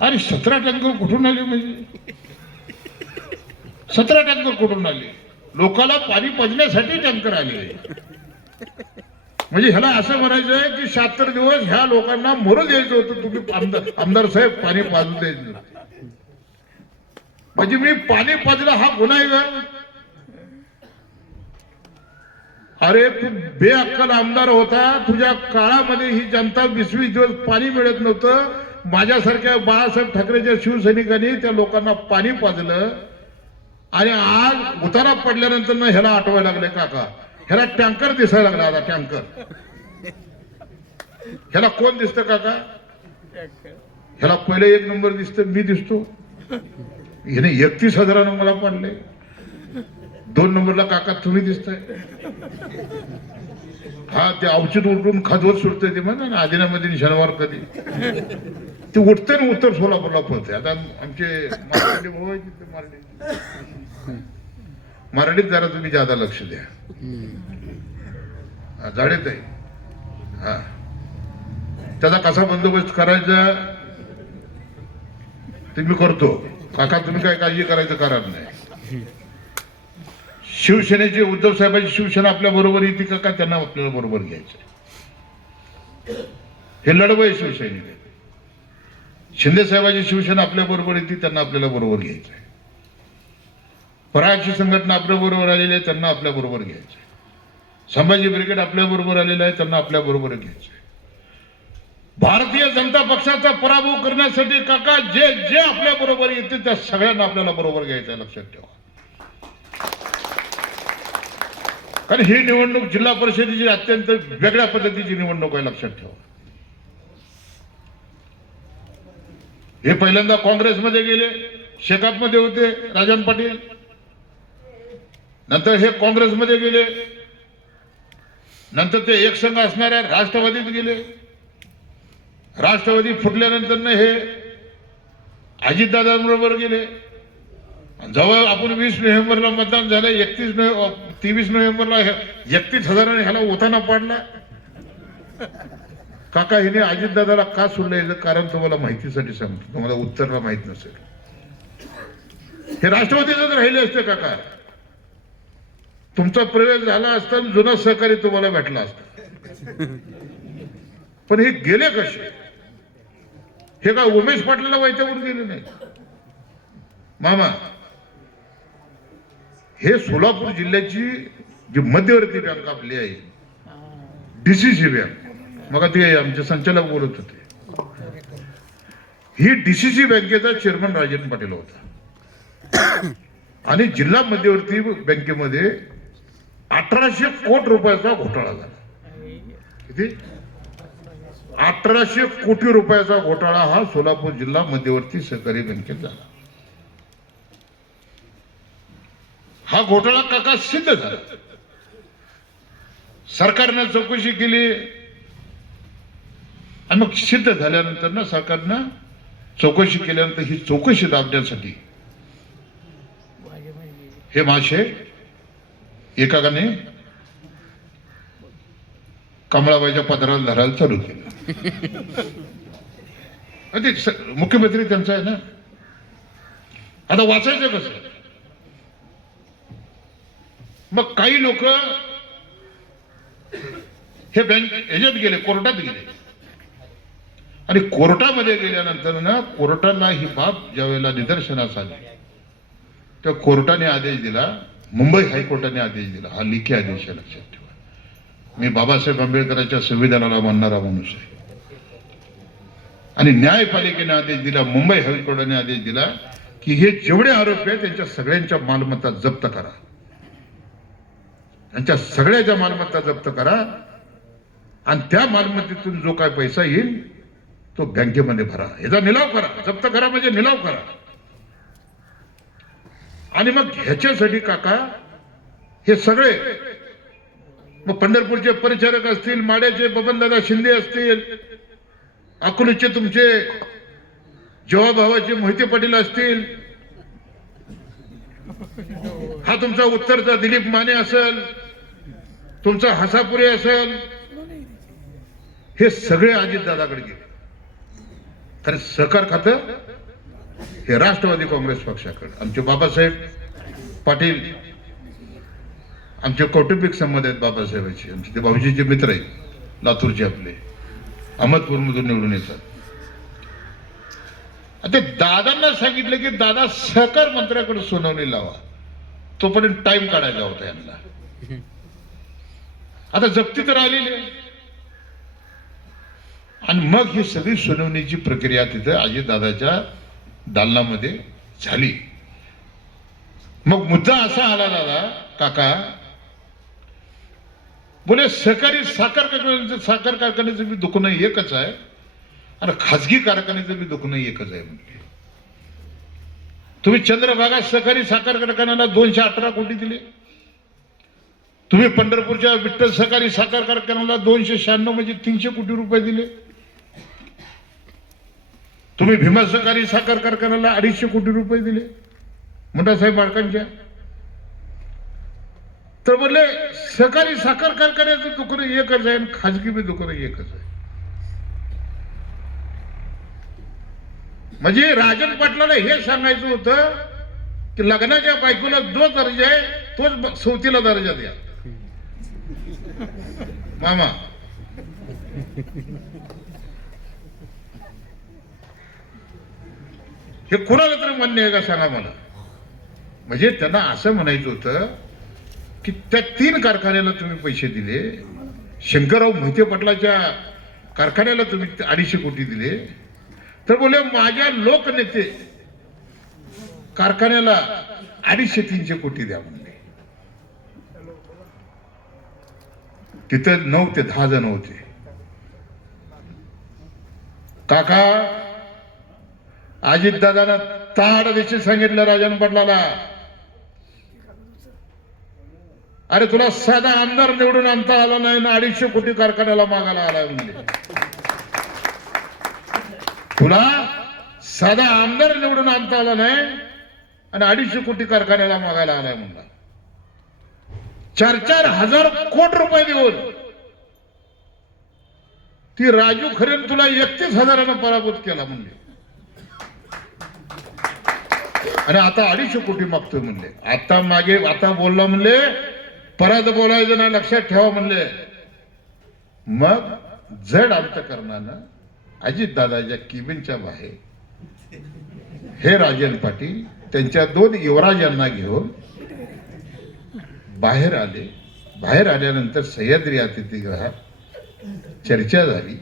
अरे 17 टँकर कुठून आले म्हणजे 17 टँकर कुठून आले? लोकांना पाणी पाजण्यासाठी टँकर आले. म्हणजे ह्याला असं म्हणायचं आहे की 76 दिवस ह्या लोकांना मरू द्यायचं होतं, तुम्ही आमदार साहेब पाणी पाजू द्यायचं. म्हणजे मी पाणी पाजलं हा गुन्हा आहे का? अरे तू बेअक्कल आमदार होता, तुझ्या काळामध्ये ही जनता 20-20 दिवस पाणी मिळत नव्हतं. माझ्यासारख्या बाळासाहेब ठाकरेच्या शिवसैनिकांनी त्या लोकांना पाणी पाजलं. आणि आज उतारा पडल्यानंतर ना ह्याला आठवायला लागले काका, ह्याला टँकर दिसायला लागला. आता टँकर ह्याला कोण दिसतं काका? ह्याला पहिले 1 नंबर दिसतं, मी दिसतो. ह्याने 31,000 मला पाडले. 2 नंबरला काका तुम्ही दिसताय. हा ते औषध उलटून खाजवत सुटतंय ते म्हणा ना, आदिनामध्ये शनिवार कधी ते उठते ना उत्तर सोलापूरला पळते. आता आमचे मराठी भाऊ आहे तिथे, मराठीत जरा तुम्ही ज्यादा लक्ष द्या. जाडेत आहे. हा त्याचा कसा बंदोबस्त करायचा ते मी करतो. काका तुम्ही काय काळजी करायचं कारण नाही. शिवसेनेचे उद्धव साहेबांची शिवसेना आपल्या बरोबर येते का त्यांना आपल्याला बरोबर घ्यायचं, हे लढवय शिवसैनिक आहे. शिंदे साहेबांची शिवसेना आपल्या बरोबर येते, त्यांना आपल्याला बरोबर घ्यायचं आहे. परागची संघटना आपल्या बरोबर आलेली आहे, त्यांना आपल्या बरोबर घ्यायचं आहे. संभाजी ब्रिगेड आपल्या बरोबर आलेलं आहे, त्यांना आपल्या बरोबर घ्यायचं आहे. भारतीय जनता पक्षाचा पराभव करण्यासाठी काका जे जे आपल्या बरोबर येते त्या सगळ्यांना आपल्याला बरोबर घ्यायचं आहे. लक्षात ठेवा. कारण ही निवडणूक जिल्हा परिषदेची अत्यंत वेगळ्या पद्धतीची निवडणूक आहे. लक्षात ठेवा. हे पहिल्यांदा काँग्रेसमध्ये गेले, शेकापमध्ये होते राजन पाटील. नंतर हे काँग्रेसमध्ये गेले, नंतर ते एक संघ असणाऱ्या राष्ट्रवादीत गेले. राष्ट्रवादी फुटल्यानंतर हे अजितदादांबरोबर गेले. जवळ आपण 20 नोव्हेंबरला मतदान झालं, 23 नोव्हेंबरला 31,000 ह्याला ओताना पाडला. काका हिने अजितदादाला का सोडलं याचं कारण तुम्हाला माहितीसाठी सांगतो, तुम्हाला उत्तरला माहित नसेल. हे राष्ट्रवादीतच राहिले असते काका, तुमचा प्रवेश झाला असता, जुना सहकारी तुम्हाला भेटला असता. पण हे गेले कसे? हे का उमेश पाटलाला वैतागून गेले नाही मामा. हे सोलापूर जिल्ह्याची जी मध्यवर्ती बँक आपली आहे, डीसीसी बँक, मग ते आमचे संचालक बोलत होते, ही डीसीसी बँकेचा चेअरमन राजन पाटील होता. आणि जिल्हा मध्यवर्ती बँकेमध्ये 1800 कोटी रुपयाचा घोटाळा झाला. किती? 1800 कोटी रुपयाचा घोटाळा हा सोलापूर जिल्हा मध्यवर्ती सहकारी बँकेत झाला. हा घोटाळा काका सिद्ध झाला. सरकारने चौकशी केली आणि मग सिद्ध झाल्यानंतर ना सरकारनं चौकशी केल्यानंतर ही चौकशी दाबण्यासाठी हे माशे एकाने कमळाबाईच्या पदराला धरायला चालू केलं. मुख्यमंत्री त्यांचा आहे ना. आता वाचायचं कसं? मग काही लोक हे बँक एजंट गेले, कोर्टात गेले आणि कोर्टामध्ये गेल्यानंतर ना कोर्टाला ही बाब ज्यावेळेला निदर्शनास आली त्या कोर्टाने आदेश दिला, मुंबई हायकोर्टाने आदेश दिला, हा लेखी आदेश आहे लक्षात ठेवा. मी बाबासाहेब आंबेडकरांच्या संविधानाला मानणारा माणूस आहे आणि न्यायपालिकेने आदेश दिला, मुंबई हायकोर्टाने आदेश दिला की हे जेवढे आरोपी आहेत त्यांच्या सगळ्यांच्या मालमत्ता जप्त करा, त्यांच्या सगळ्याच्या मालमत्ता जप्त करा आणि त्या मालमत्तेतून जो काय पैसा येईल तो बँकेमध्ये भरा, याचा निलाव करा. जप्त करा म्हणजे निलाव करा. आणि मग ह्याच्यासाठी काका हे सगळे मग पंढरपूरचे परिचारक असतील, माड्याचे बबनदादा शिंदे असतील, अकोलीचे तुमचे जेव्हाभावाचे मोहिते पाटील असतील, हा तुमचा उत्तरचा दिलीप माने असेल, तुमचा हसापुरे असेल, हे सगळे अजितदादाकडे गेले. तर सहकार खातं हे राष्ट्रवादी काँग्रेस पक्षाकडे. आमचे बाबासाहेब पाटील आमचे कौटुंबिक संबंध आहेत बाबासाहेबांचे, आमचे ते भाऊजीचे मित्र आहेत लातूरचे, आपले अहमदपूरमधून निवडून येतात. आता दादांना सांगितलं की दादा सहकार मंत्र्याकडे सुनावणी लावा, तोपर्यंत टाइम काढायला होता यांना. आता जप्ती तर आलेली आहे आणि मग ही सगळी सुनावणीची प्रक्रिया तिथे अजितदादाच्या दालनामध्ये झाली. मग मुद्दा असा आला दादा काका, बोले सहकारी साखर कारखान्याचं बी दुखणं एकच आहे आणि खाजगी कारखान्याचं बी दुखणं एकच आहे म्हणजे. तुम्ही चंद्रभागा सहकारी साखर कारखान्याला 218 कोटी दिले, तुम्ही पंढरपूरच्या विठ्ठल सहकारी साखर कारखान्याला 296 म्हणजे 300 कोटी रुपये दिले, तुम्ही भीमा सहकारी साखर कारखान्याला 250 कोटी रुपये दिले मुंडासाहेब बाळकांच्या. तर म्हणले सहकारी साखर कारखान्याचं दुकान एकच आहे आणि खाजगी बी दुकान एकच आहे. म्हणजे राजन पाटलाला हे सांगायचं होतं की लग्नाच्या बायकोला जो दर्जा आहे तोच सवतीला दर्जा द्या. मामा हे कोणाला तरी मान्य आहे का सांगा मला. म्हणजे त्यांना असं म्हणायचं होतं की त्या 3 कारखान्याला तुम्ही पैसे दिले, शंकरराव मोहिते पाटलाच्या कारखान्याला तुम्ही 250 कोटी दिले, तर बोले माझ्या लोकनेते कारखान्याला 250-300 कोटी द्या म्हणले. तिथं 9 ते 10 जण होते. काका अजितदादांना ताड दिवशी सांगितलं राजन पाटलाला, अरे तुला साधा आमदार निवडून आणता आला नाही ना 250 कोटी कारखान्याला मागायला आलाय म्हणजे. तुला साधा आमदार निवडून आणता आला नाही आणि 250 कोटी कारखान्याला मागायला आलाय म्हणला. 4-4 हजार कोटी रुपये देऊन ती राजू खरेन तुला 31,000 पराभूत केला म्हणले आणि आता 250 कोटी मागतोय म्हणले. आता बोलला म्हणले परत बोलायचं नाही, लक्षात ठेवा म्हणले. मग जड अंतकरणानं अजितदादाच्या केबिनच्या बाहेर हे राजन पाटील त्यांच्या 2 युवराजांना घेऊन बाहेर आले. बाहेर आल्यानंतर सह्याद्री अतिथीगृहात चर्चा झाली.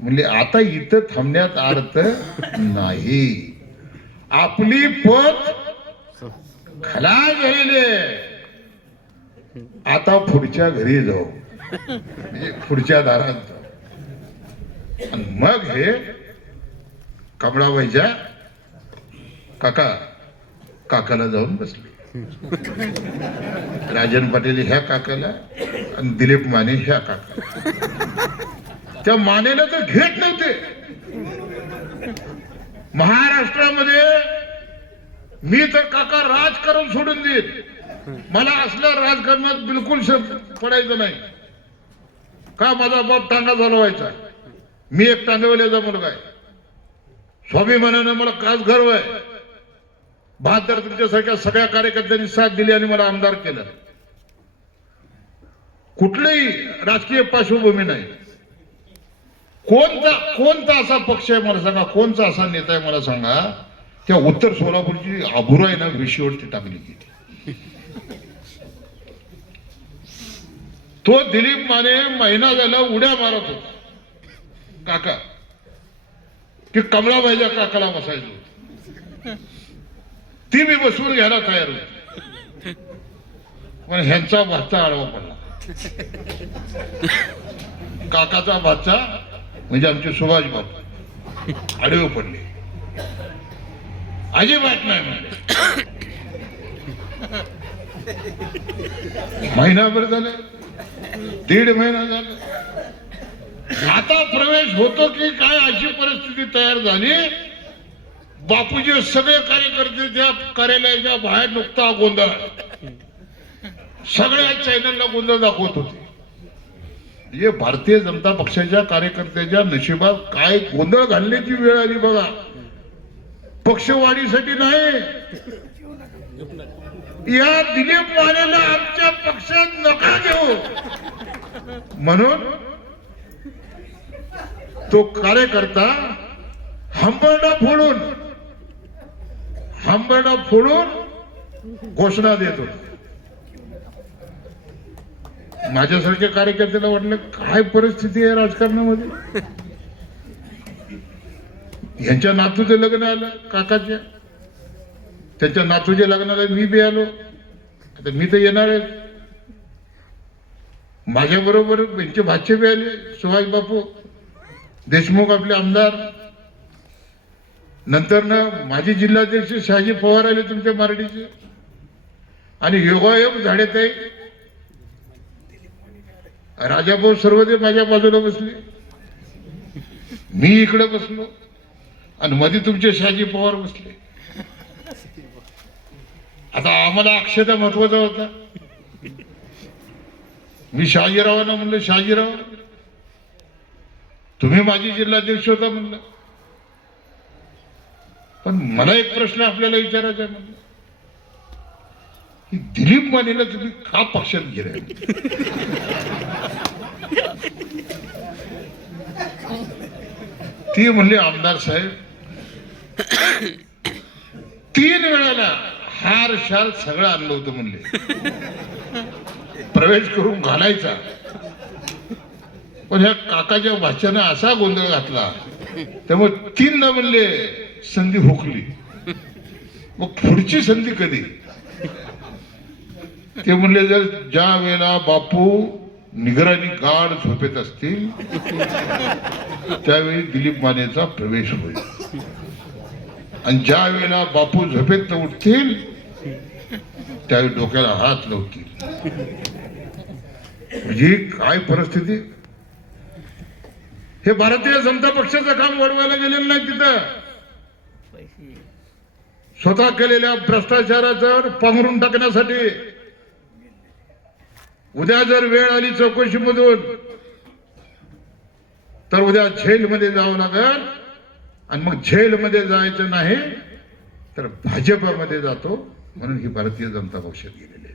म्हणजे आता इथं थांबण्यात अर्थ नाही, आपली पत खलास झालेली आहे, आता पुढच्या घरी जाऊ, म्हणजे पुढच्या दारात जाऊ. आणि मग हे कमळाबाईच्या काकाला जाऊन बसले. राजन पाटील ह्या काकाला आणि दिलीप माने ह्या काकाला. त्या मानेला तर घेत नव्हते. महाराष्ट्रामध्ये मी तर काका राजकारण सोडून देईन, मला असल्या राजकारणात बिलकुल पडायचं नाही. का माझा बाप टांगा चालवायचा, मी एक टांगवल्याचा मुलगा आहे, स्वाभिमानानं मला कास गर्व आहे. 72 तुमच्यासारख्या सगळ्या कार्यकर्त्यांनी साथ दिली आणि मला आमदार केलं. कुठलीही राजकीय पार्श्वभूमी नाही. कोणता असा पक्ष आहे मला सांगा, कोणता असा नेता आहे मला सांगा, त्या उत्तर सोलापूरची आबरू आहे ना विषयावरती टाकली गेली. तो दिलीप माने महिना झाला उड्या मारत होता काका, की कमलाबाईच्या काकाला बसायचं, ती मी बसवून घ्यायला तयार होती, पण ह्यांचा भाचा आडवा पडला. काकाचा भाचा म्हणजे आमचे सुभाष बाबू आडवे पडले. अजिबात नाही म्हणले. महिनाभर झाले, 1.5 महिना झाला, आता प्रवेश होतो की काय अशी परिस्थिती तयार झाली. बापूजी सगळे कार्यकर्ते त्या कार्यालयाच्या बाहेर नुकता गोंधळ, सगळ्या चॅनलला गोंधळ दाखवत होते. म्हणजे भारतीय जनता पक्षाच्या कार्यकर्त्याच्या नशिबात काय गोंधळ घालण्याची वेळ आली बघा. पक्षवाढीसाठी नाही, या दिलीप मानेला आमच्या पक्षात नका घेऊ म्हणून तो कार्यकर्ता हंबरडा फोडून घोषणा देत होता. माझ्यासारख्या कार्यकर्त्याला वाटलं काय परिस्थिती आहे राजकारणामध्ये. यांच्या नातूचं लग्न आलं काकाच्या, त्याच्या नातूच्या लग्नाला मी बी आलो. आता मी तर येणार आहे, माझ्या बरोबर यांचे भाचे बी आले, सुभाष बापू देशमुख आपले आमदार. नंतर ना माझे जिल्हाध्यक्ष शहाजी पवार आले तुमच्या मारडीचे, आणि योगायोग झाडेताई राजाभाऊ सर्वदे माझ्या बाजूला बसले, मी इकडे बसलो, आणि मध्ये तुमचे शहाजी पवार बसले. आता आम्हाला अक्षता महत्वाचा होता. मी शहाजीरावांना म्हणलं, शहाजीराव तुम्ही माझी जिल्हाध्यक्ष होता म्हणलं, पण मला एक प्रश्न आपल्याला विचारायचा आहे म्हणलं, की दिलीप मानेला तुम्ही का पक्षात गेले. ती म्हणले आमदार साहेब 3 वेळाला हार शाल सगळं आणलं होतं म्हणले, प्रवेश करून घालायचा, पण ह्या काकाच्या भाच्यानं असा गोंधळ घातला त्यामुळे 3दा म्हणले संधी हुकली. मग पुढची संधी कधी. ते म्हणले जर ज्या वेळेला बापू निगराणी गाढ झोपेत असतील त्यावेळी दिलीप मानेचा प्रवेश होईल, आणि ज्या वेळेला बापू झोपेत उठतील त्यावेळी डोक्याला हात लावतील. म्हणजे काय परिस्थिती. हे भारतीय जनता पक्षाचं काम वडवायला गेलेलं नाही, तिथं स्वतः केलेल्या भ्रष्टाचारावर पांघरून टाकण्यासाठी. उद्या जर वेळ आली चौकशीमधून तर उद्या जेलमध्ये जावं लागेल, आणि मग जेलमध्ये जायचं नाही तर भाजपमध्ये जातो म्हणून ही भारतीय जनता पक्षात गेलेली आहे.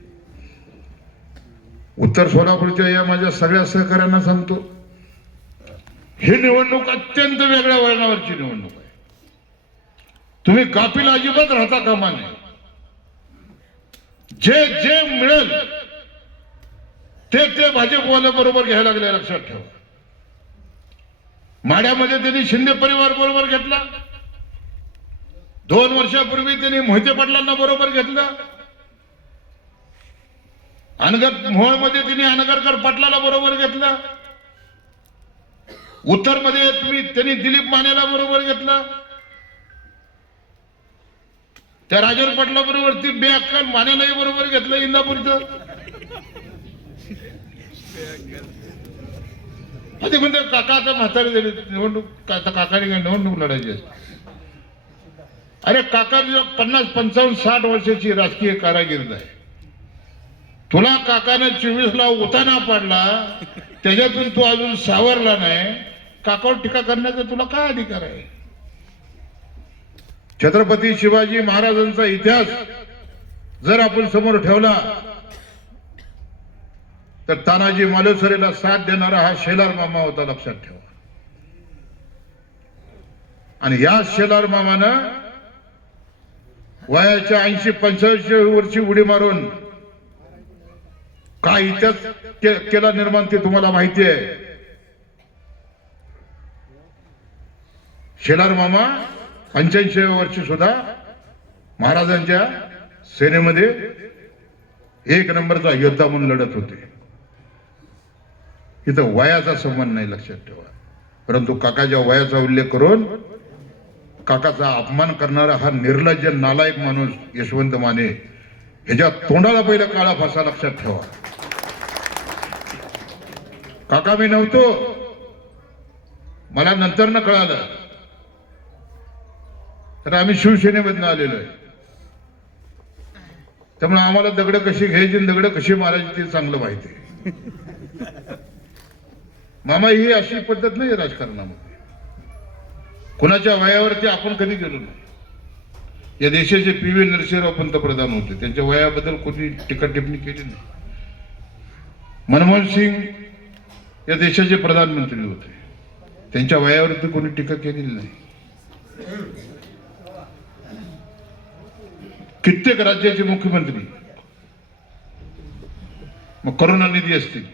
उत्तर सोलापूरच्या या माझ्या सगळ्या सहकाऱ्यांना सांगतो, ही निवडणूक अत्यंत वेगळ्या वळणावरची निवडणूक आहे. तुम्ही गाफील अजिबात राहता कामा नये. जे जे मिळेल ते भाजपवाल्या बरोबर घ्यायला लागले, लक्षात ठेवा. माड्यामध्ये त्यांनी शिंदे परिवार बरोबर घेतला, 2 वर्षापूर्वी त्यांनी मोहिते पाटलांना बरोबर घेतलं, मोहोळमध्ये त्यांनी अनगरकर पाटलाला बरोबर घेतलं, उत्तरमध्ये त्यांनी दिलीप मानेला बरोबर घेतलं, त्या राजर पाटला बरोबर ती बेअक्कल मानेलाही बरोबर घेतलं इंदापूरचं. ते म्हणते काकाचं म्हातारे झाले निवडणूक, आता काकाने काय निवडणूक लढायची असते. अरे काका 50, 55, 60 वर्षाची राजकीय कारागिरी आहे. तुला काकाने 24ला उताना पाडला, त्याच्यातून तू अजून सावरला नाही. काकावर टीका करण्याचा तुला काय अधिकार आहे. छत्रपती शिवाजी महाराजांचा इतिहास जर आपण समोर ठेवला तर तानाजी मालुसरेला साथ देणारा हा शेलार मामा होता, लक्षात ठेवा. आणि या शेलार मामानं वयाच्या 80-85 वर्षी उडी मारून काय इतिहास केला निर्माण ते तुम्हाला माहिती आहे. शेलार मामा 85 वर्षी सुद्धा महाराजांच्या सेनेमध्ये एक नंबरचा योद्धा म्हणून लढत होते. इथं वयाचा संबंध नाही, लक्षात ठेवा. परंतु काकाच्या वयाचा उल्लेख करून काकाचा अपमान करणारा हा निर्लज्ज नालायक माणूस यशवंत माने ह्याच्या तोंडाला पहिला काळा फासा, लक्षात ठेवा. काका मी नव्हतो, मला नंतर न कळालं, तर आम्ही शिवसेनेमधून आलेलो आहे. त्यामुळे आम्हाला दगड कशी घ्यायची, दगड कशी मारायची ते चांगलं माहिती आहे. मामा ही अशी पद्धत नाही राजकारणामध्ये. कुणाच्या वयावरती आपण कधी गेलो नाही. या देशाचे पी.व्ही. नरसिंहराव पंतप्रधान होते, त्यांच्या वयाबद्दल कोणी टीका टिप्पणी केली नाही. मनमोहन सिंग या देशाचे प्रधानमंत्री होते, त्यांच्या वयावरती कोणी टीका केलेली नाही. कित्येक राज्याचे मुख्यमंत्री, मग करुणानिधी असतील,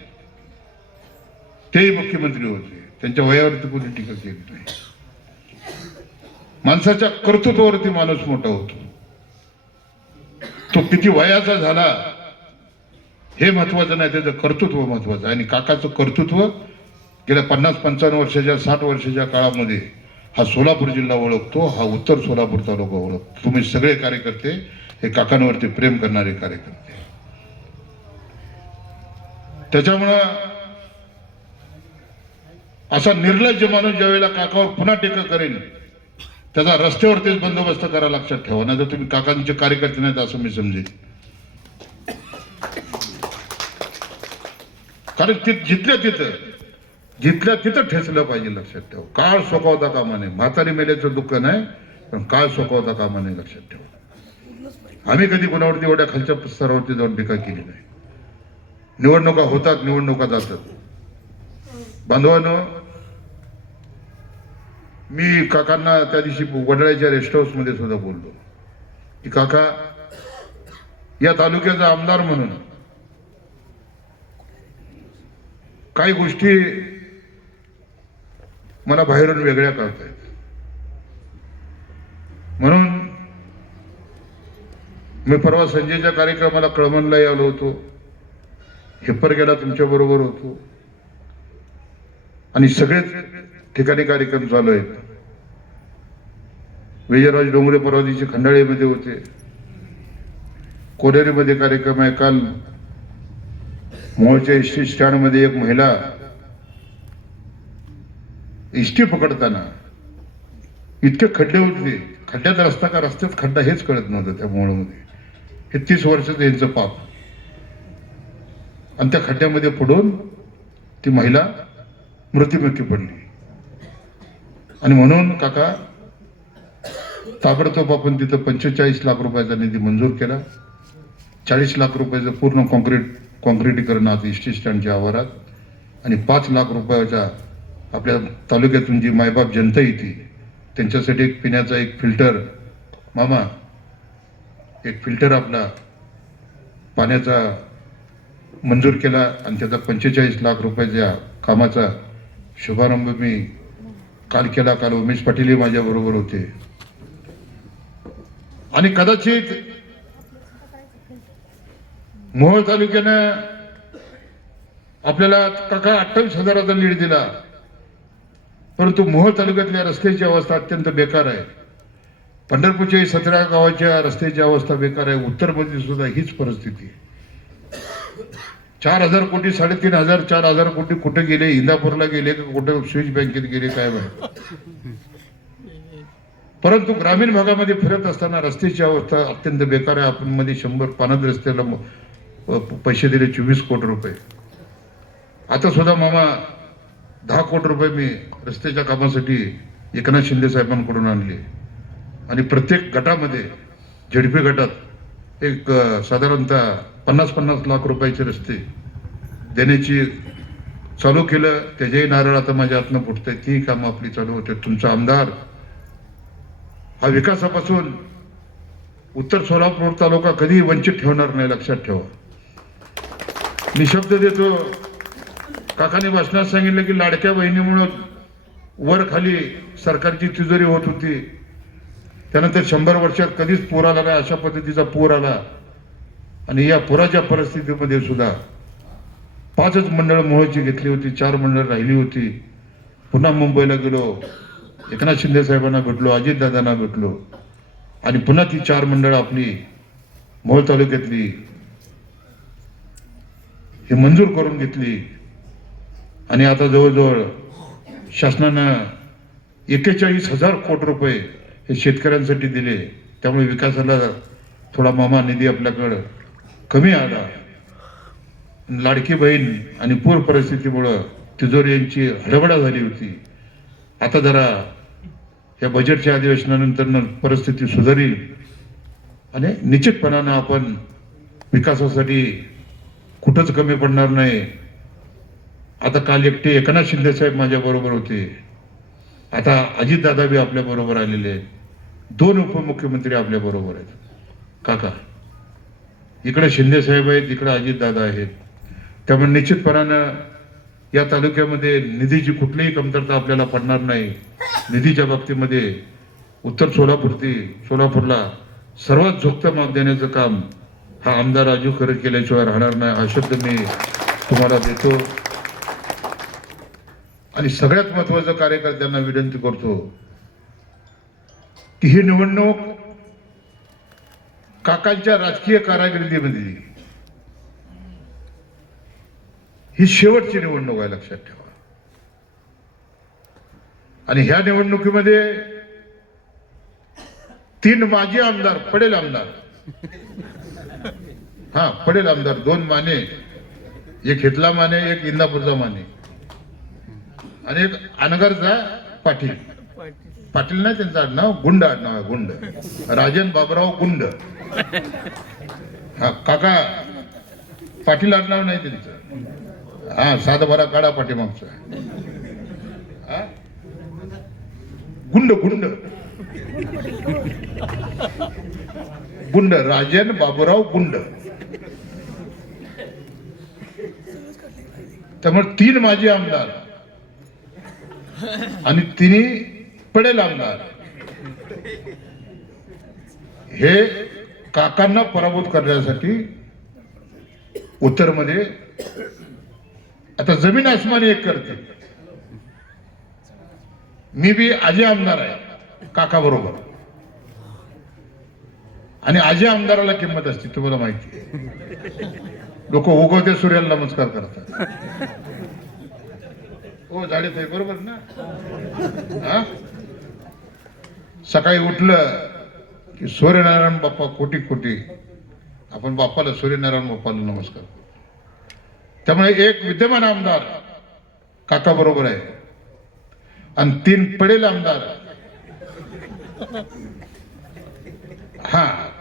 तेही मुख्यमंत्री होते, त्यांच्या वयावरती कोणी टीका केली नाही. माणसाच्या कर्तृत्वावरती माणूस मोठा होतो. तो किती वयाचा झाला हे महत्वाचं नाही, त्याचं कर्तृत्व महत्वाचं आहे. आणि काकाचं कर्तृत्व गेल्या 50-55 वर्षाच्या 60 वर्षाच्या काळामध्ये हा सोलापूर जिल्हा ओळखतो, हा उत्तर सोलापूर तालुका ओळखतो. तुम्ही सगळे कार्यकर्ते हे काकांवरती प्रेम करणारे कार्यकर्ते. त्याच्यामुळं असा निर्लज्ज माणूस ज्यावेळेला काकावर पुन्हा टीका करेल त्याचा रस्त्यावरतीच बंदोबस्त करा, लक्षात ठेवा. नाही तर तुम्ही काकांचे कार्यकर्ते नाहीत असं मी समजेल. कारण जिथल्या तिथं ठेचलं पाहिजे, लक्षात ठेवा. काळ सोकावता कामा नये. म्हातारी मेल्याचं दुःख नाही, पण काळ सोकावता कामा नये, लक्षात ठेवा. आम्ही कधी कोणावरती एवढ्या खालच्या स्तरावरती जाऊन टीका केली नाही. निवडणुका होतात, निवडणुका जातात. बांधवांनो, मी काकांना त्या दिवशी वडळ्याच्या रेस्ट हाऊस मध्ये सुद्धा बोललो की काका, या तालुक्याचा आमदार म्हणून काही गोष्टी मला बाहेरून वेगळ्या कळतायत. म्हणून मी परवा संजयच्या कार्यक्रमाला कळमनला आलो होतो, हेप्परगेला तुमच्या बरोबर होतो, आणि सगळेच ठिकाणी कार्यक्रम चालू आहेत. विजयराज डोंगरे परवा दिवशी खंडाळीमध्ये होते, कोरेरीमध्ये कार्यक्रम आहे. काल मोहोळच्या एसटी स्टँडमध्ये एक महिला एसटी पकडताना इतके खड्डे होते, खड्ड्यात रस्ता का रस्त्यात खड्डा हेच कळत नव्हतं त्या मोहोळमध्ये. हे 30 वर्षाचं यांचं पाप. आणि त्या खड्ड्यामध्ये पडून ती महिला मृत्युमुखी पडली. आणि म्हणून काका ताबडतोब आपण तिथं 45 लाख रुपयाचा निधी मंजूर केला. 40 लाख रुपयाचं पूर्ण कॉन्क्रिटीकरण आज एसटी स्टँडच्या आवारात, आणि 5 लाख रुपयाचा आपल्या तालुक्यातून जी मायबाप जनता येते त्यांच्यासाठी एक पिण्याचा एक फिल्टर, मामा एक फिल्टर आपला पाण्याचा मंजूर केला. आणि त्याचा 45 लाख रुपयाच्या कामाचा शुभारंभ मी काल केला. काल उमेश पाटीलही माझ्या बरोबर होते. आणि कदाचित मोहोळ तालुक्यानं आपल्याला काका 28,000चा लीड दिला, परंतु मोहोळ तालुक्यातल्या रस्त्याची अवस्था अत्यंत बेकार आहे. पंढरपूरच्या 17 गावाच्या रस्त्याची अवस्था बेकार आहे. उत्तरमध्ये सुद्धा हीच परिस्थिती. 4,000 कोटी 3,500 4,000 कोटी कुठे गेले? इंदापूरला गेले का कुठे स्विस बँकेत गेले काय माहिती. परंतु ग्रामीण भागामध्ये फिरत असताना रस्त्याची अवस्था अत्यंत बेकार आहे. आपण मध्ये 100 पानद रस्त्याला पैसे दिले 24 कोटी रुपये. आता सुद्धा मामा 10 कोटी रुपये मी रस्त्याच्या कामासाठी एकनाथ शिंदे साहेबांकडून आणले. आणि प्रत्येक गटामध्ये झेडपी गटात एक साधारणतः 50-50 लाख रुपयाचे रस्ते देण्याची चालू केलं, त्याचेही नारळ आता माझ्या हातनं फुटतंय, ती कामं आपली चालू होते. तुमचा आमदार हा विकासापासून उत्तर सोलापूर तालुका कधीही वंचित ठेवणार नाही, लक्षात ठेवा. मी शब्द देतो, काकाने भाषणात सांगितलं की लाडक्या बहिणीमुळं वर खाली सरकारची तिजोरी होत होती, त्यानंतर 100 वर्षात कधीच पूर आला नाही, अशा पद्धतीचा पूर आला. आणि या पुराच्या परिस्थितीमध्ये सुद्धा 5च मंडळ मोहची घेतली होती, 4 मंडळ राहिली होती. पुन्हा मुंबईला गेलो, एकनाथ शिंदे साहेबांना भेटलो, अजितदादांना भेटलो आणि पुन्हा ती 4 मंडळ आपली मोहोळ तालुक्यातली ही मंजूर करून घेतली. आणि आता जवळजवळ शासनानं 41,000 कोटी रुपये हे शेतकऱ्यांसाठी दिले. त्यामुळे विकासाला थोडा मामा निधी आपल्याकडं कमी आला. लाडकी बहीण आणि पूर परिस्थितीमुळं तिजोरी यांची हडबडा झाली होती. आता जरा या बजेटच्या अधिवेशनानंतर परिस्थिती सुधारेल आणि निश्चितपणानं आपण विकासासाठी कुठंच कमी पडणार नाही. आता काल एकटे एकनाथ शिंदे साहेब माझ्या बरोबर होते, आता अजितदादा बी आपल्या बरोबर आलेले आहेत, 2 उपमुख्यमंत्री आपल्या बरोबर आहेत. काका इकडे शिंदे साहेब आहेत, इकडे अजितदादा आहेत. त्यामुळे निश्चितपणानं या तालुक्यामध्ये निधीची कुठलीही कमतरता आपल्याला पडणार नाही. निधीच्या बाबतीमध्ये उत्तर सोलापूरला सर्वात झोकतं माप देण्याचं काम हा आमदार राजू खरे केल्याशिवाय राहणार नाही, हा शब्द मी तुम्हाला देतो. आणि सगळ्यात महत्वाचं कार्यकर्त्यांना विनंती करतो की ही निवडणूक काकांच्या राजकीय कारकिर्दीमध्ये ही शेवटची निवडणूक आहे, लक्षात ठेवा. आणि ह्या निवडणुकीमध्ये 3 माजी आमदार, पडेल आमदार, पडेल आमदार, 2 माने, एक हितला माने, एक इंदापूरचा माने आणि एक अनगरचा पाटील. पाटील नाही त्यांचं आडनाव, गुंड आडनाव आहे, गुंड, राजन बाबराव गुंड. काका पाटील आडनाव नाही त्यांचं. साधा भरा काढा पाठीमागचा. गुंड गुंड गुंड, राजन बाबूराव गुंड. त्यामुळे 3 माजी आमदार आणि 3 पडेल आमदार हे काकांना पराभूत करण्यासाठी उत्तरमध्ये आता जमीन आसमान एक करते. मी बी आजी आमदार आहे काका बरोबर, आणि आजी आमदाराला किंमत असते, तुम्हाला माहिती आहे. लोक उगवत्या सूर्याला नमस्कार करतात. हो झाडे ते बरोबर ना. सकाळी उठलं की सूर्यनारायण बाप्पा कोटी कोटी, आपण बाप्पाला सूर्यनारायण बाप्पाला नमस्कार. त्यामुळे एक विद्यमान आमदार काका बरोबर आहे आणि 3 पडेल आमदार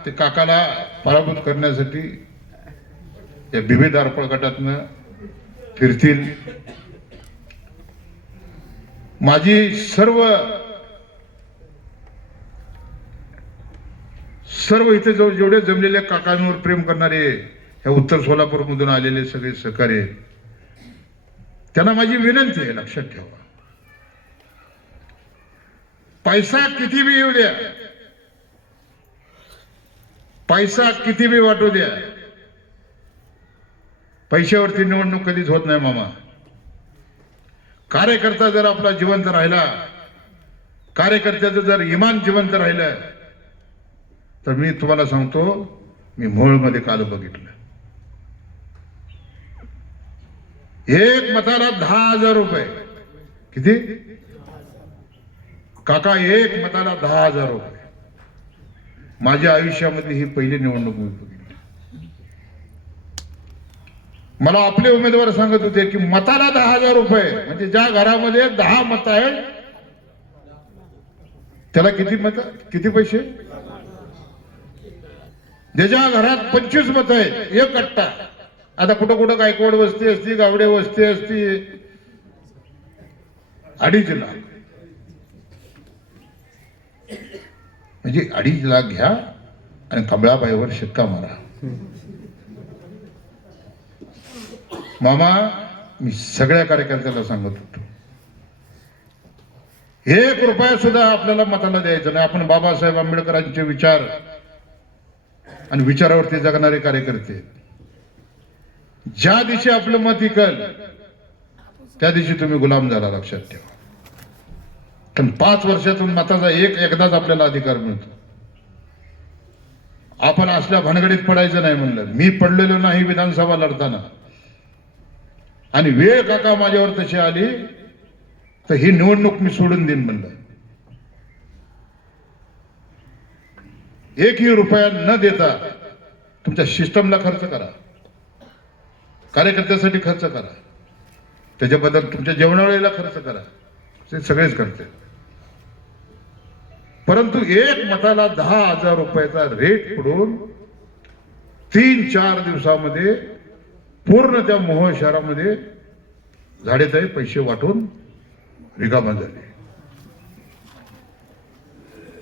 ते काकाला पराभूत करण्यासाठी या भीमे दारपळ गटातनं फिरतील. माझी सर्व इथे जेवढे जमलेल्या काकांवर प्रेम करणारे ह्या उत्तर सोलापूर मधून आलेले सगळे सहकारी, त्यांना माझी विनंती आहे, लक्षात ठेवा. पैसा किती बी येऊ द्या, पैसा किती बी वाटू द्या, पैशावरती निवडणूक कधीच होत नाही मामा. कार्यकर्ता जर आपला जिवंत राहिला, कार्यकर्त्याचं जर इमान जिवंत राहिलं, तर मी तुम्हाला सांगतो, मी मोहोळमध्ये काल बघितलं, 1 मताला 10,000 रुपये. किती काका? 1 मताला 10,000 रुपये. माझ्या आयुष्यामध्ये ही पहिली निवडणूक मी बघितली. मला आपले उमेदवार सांगत होते की मताला 10,000 रुपये म्हणजे ज्या घरामध्ये 10 मत आहेत त्याला किती मत, किती पैसे? ज्याच्या घरात 25 मत आहेत, 1 कट्टा, आता कुठं कुठं गायकवाड वस्ती असती, गावडे वस्ती असती, 2.5 लाख. म्हणजे 2.5 लाख घ्या आणि कमळाबाईवर शिक्का मारा. मामा, मी सगळ्या कार्यकर्त्याला सांगत होतो, 1 रुपया सुद्धा आपल्याला मताला द्यायचं नाही. आपण बाबासाहेब आंबेडकरांचे विचार आणि विचारावरती जगणारे कार्यकर्ते. ज्या दिवशी आपलं मत इकल त्या दिवशी तुम्ही गुलाम झाला, लक्षात ठेवा. पण 5 वर्षातून मताचा एकदाच आपल्याला अधिकार मिळतो. आपण असल्या भानगडीत पडायचं नाही म्हणलं. मी पडलेलो नाही विधानसभा लढताना, आणि वेळ काका माझ्यावर तशी आली तर ही निवडणूक मी सोडून देईन म्हणलं. 1ही रुपया न देता तुमच्या सिस्टमला खर्च करा, कार्यकर्त्यासाठी खर्च करा, त्याच्याबद्दल तुमच्या जेवणावेळेला खर्च करा, ते सगळेच करते. परंतु 1 मताला 10,000 रुपयाचा रेट पडून 3-4 दिवसामध्ये पूर्ण त्या मोहोळ शहरामध्ये झाडेताई पैसे वाटून रिकामा झाले.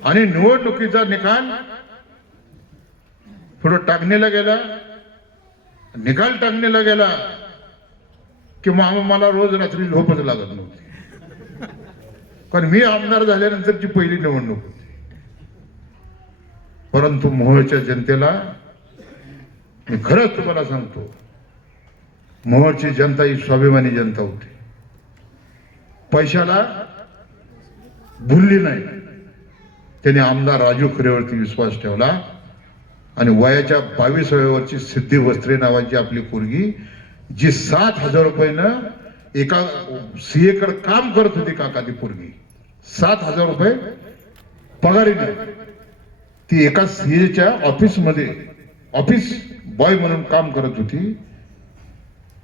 आणि निवडणुकीचा निकाल पुढे टाकणीला गेला. निकाल टाकणीला गेला की मला रोज रात्री झोपच लागत नव्हती, कारण मी आमदार झाल्यानंतरची पहिली निवडणूक होती. परंतु मोहोळच्या जनतेला मी खरंच तुम्हाला सांगतो, मोहोळची जनता ही स्वाभिमानी जनता होती. पैशाला भुलली नाही. त्याने आमदार राजू खरेवरती विश्वास ठेवला आणि वयाच्या 22व्या वर्षी सिद्धी वस्त्रे नावाची आपली पोरगी, जी 7,000 रुपयानं एका सीएकडे काम करत होती काका, ती पोरगी 7,000 रुपये पगारीने ती एका सीएच्या ऑफिसमध्ये ऑफिस बॉय म्हणून काम करत होती.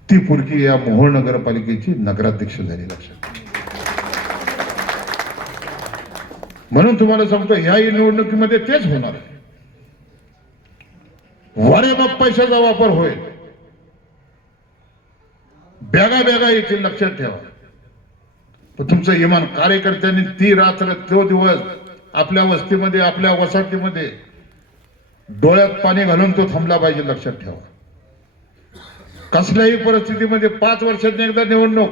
ती पोरगी या मोहोळ नगरपालिकेची नगराध्यक्ष झाली, लक्षात. म्हणून तुम्हाला सांगतो, ह्या निवडणुकीमध्ये तेच होणार आहे. वारेमाप पैशाचा वापर होईल, बॅगा येतील, लक्षात ठेवा. पण तुमचं इमान, कार्यकर्त्यांनी ती रात्र तो दिवस आपल्या वस्तीमध्ये, आपल्या वसाहतीमध्ये डोळ्यात पाणी घालून तो थांबला पाहिजे, लक्षात ठेवा. कसल्याही परिस्थितीमध्ये 5 वर्षांनी एकदा निवडणूक,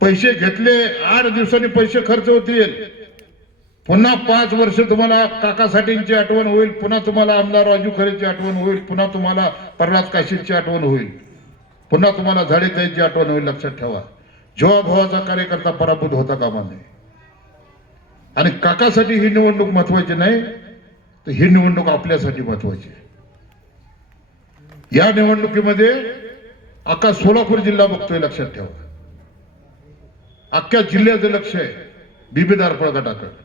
पैसे घेतले 8 दिवसांनी पैसे खर्च होतील. पुन्हा 5 वर्ष तुम्हाला काकासाठींची आठवण होईल, पुन्हा तुम्हाला आमदार राजू खरेची आठवण होईल, पुन्हा तुम्हाला प्रल्हाद काशीची आठवण होईल, पुन्हा तुम्हाला झाडेताईची आठवण होईल, लक्षात ठेवा. जीवाभावाचा कार्यकर्ता पराभूत होता कामा नये. आणि काकासाठी ही निवडणूक महत्वाची नाही, तर ही निवडणूक आपल्यासाठी महत्वाची आहे. या निवडणुकीमध्ये अख्खा सोलापूर जिल्हा बघतोय, लक्षात ठेवा. अख्ख्या जिल्ह्याचं लक्ष आहे बीबी दारफळ गटाकडे.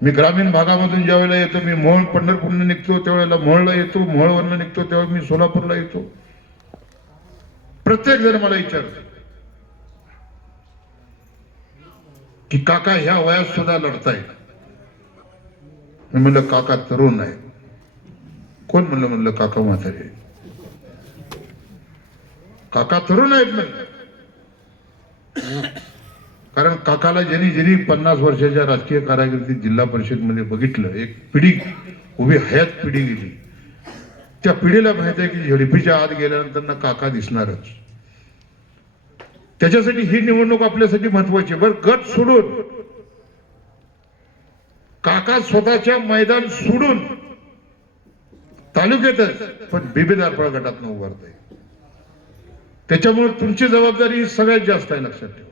मी ग्रामीण भागामधून ज्या वेळेला येतो, मी मोहोळ पंढरपूरला निघतो त्यावेळेला मोहोळला येतो, मोहोळवरनं निघतो तेव्हा मी सोलापूरला येतो. प्रत्येक जण मला विचारतो की काका ह्या वयात सुद्धा लढताय. मी म्हणलं काका तरुण आहे. कोण म्हणलं काका म्हातारे. काका तरुण आहेत म्हणलं, कारण काकाला ज्यांनी 50 वर्षाच्या राजकीय कारकिर्दीत जिल्हा परिषद मध्ये बघितलं, एक पिढी उभी हयात पिढी गेली. त्या पिढीला माहित आहे की झडपीच्या आत गेल्यानंतर ना काका दिसणारच. त्याच्यासाठी ही निवडणूक आपल्यासाठी महत्वाची. बरं, गट सोडून काका स्वतःच्या मैदान सोडून तालुक्यातच पण बीबी दारफळ गटातनं उभारताय. त्याच्यामुळे तुमची जबाबदारी सगळ्यात जास्त आहे, लक्षात ठेवा.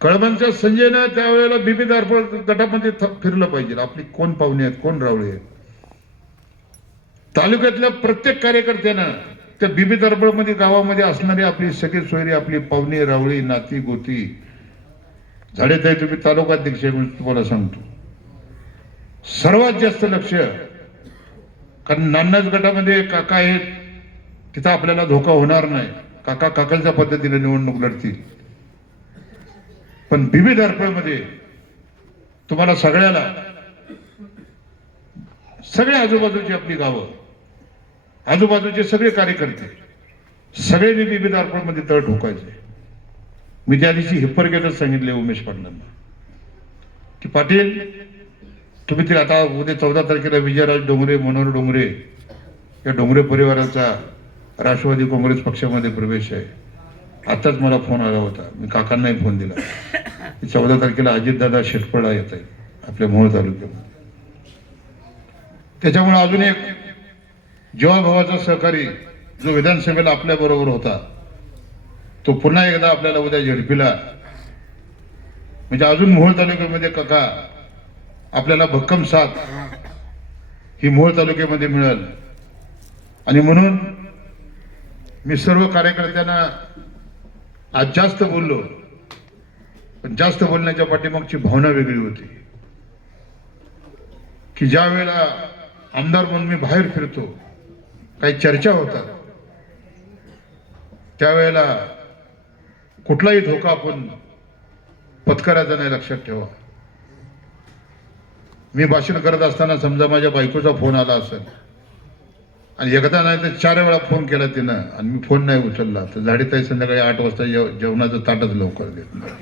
कळंबांच्या संजयनं त्यावेळेला बीबी दारफळ गटामध्ये फिरलं पाहिजे. आपली कोण पाहुणे आहेत, कोण रावळे आहेत. तालुक्यातल्या प्रत्येक कार्यकर्त्यानं त्या बीबी दारफळ मध्ये गावामध्ये असणारी आपली सगळी सोयरी, आपली पाहुणे रावळी, नाती गोती, झाडेताई तुम्ही तालुकाध्यक्ष, मी तुम्हाला सांगतो सर्वात जास्त लक्ष, कारण नान्नाच गटामध्ये काका आहेत, तिथं आपल्याला धोका होणार नाही. काका काकांच्या पद्धतीने निवडणूक लढतील. पण बीबी दारफळ मध्ये तुम्हाला सगळ्याला, सगळ्या आजूबाजूची आपली गावं आजूबाजूचे सगळे कार्यकर्ते सगळ्यांनी बीबी अर्पणमध्ये तळ ठोकायचे. मी त्या दिवशी हिप्परगेटच सांगितले उमेश पाटलांना की पाटील तुम्ही ते आता उद्या 14 तारखेला विजयराज डोंगरे, मनोहर डोंगरे या डोंगरे परिवाराचा राष्ट्रवादी काँग्रेस पक्षामध्ये प्रवेश आहे. आताच मला फोन आला होता, मी काकांनाही फोन दिला. 14 तारखेला अजितदादा शेटपळला येत आहे आपल्या मोहोळ तालुक्यामध्ये. त्याच्यामुळे अजून एक जीवाभावाचा सहकारी जो विधानसभेला आपल्या बरोबर होता तो पुन्हा एकदा आपल्याला उद्या झडपीला, म्हणजे अजून मोहोळ तालुक्यामध्ये काका आपल्याला भक्कम साथ ही मोहोळ तालुक्यामध्ये मिळेल. आणि म्हणून मी सर्व कार्यकर्त्यांना आज जास्त बोललो, पण जास्त बोलण्याच्या पाठीमागची भावना वेगळी होती की ज्या वेळेला आमदार म्हणून मी बाहेर फिरतो, काही चर्चा होतात, त्यावेळेला कुठलाही धोका आपण पत्करायचा नाही, लक्षात ठेवा. मी भाषण करत असताना समजा माझ्या बायकोचा फोन आला असेल आणि एकदा नाही तर 4 वेळा फोन केला तिनं आणि मी फोन नाही उचलला तर झाडीताई संध्याकाळी 8 वाजता जेवणाचं ताटच लवकर देत नाही.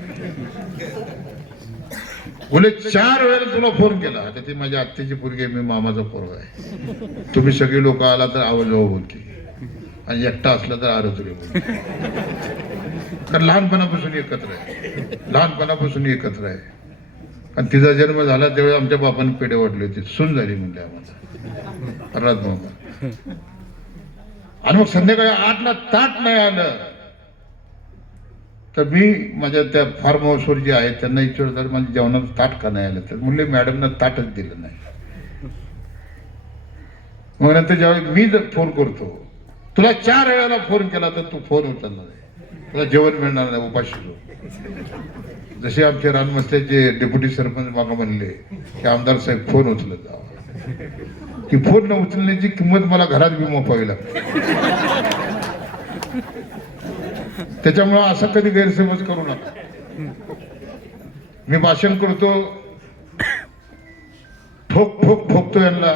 बोले 4 वेळेला तुला फोन केला. आता ती माझ्या आत्याची पोरगी, मी मामाचा पोरगा आहे. तुम्ही सगळे लोक आला तर आवाजावर बोलते आणि एकटा असला तर आरतुरे बोलते. कारण लहानपणापासून एकत्र आहे, लहानपणापासून एकत्र आहे. आणि तिचा जन्म झाला त्यावेळी आमच्या बापाने पेढे वाटले होते, सून झाली म्हणले आम्हाला रात मामा. आणि मग संध्याकाळी 8ला ताट नाही आलं तर मी माझ्या त्या फार्म हाऊसवर जे आहेत त्यांना विचारतात माझ्या जेवणाचं ताट का नाही आलं, तर म्हणले मॅडमना ताटच दिलं नाही. मग नंतर ज्यावेळी मी जर फोन करतो, तुला 4 वेळेला फोन केला तर तू फोन उचलणार नाही, तुला जेवण मिळणार नाही, उपाशी झोप. जसे आमचे रानमस्त्याचे डेप्युटी सरपंच मागा म्हणले की आमदार साहेब फोन उचलत जावा, की फोन न उचलण्याची किंमत मला घरात बी मोपावी लागते. त्याच्यामुळं असं कधी गैरसमज करू नका. मी भाषण करतो, ठोक ठोक ठोकतो यांना,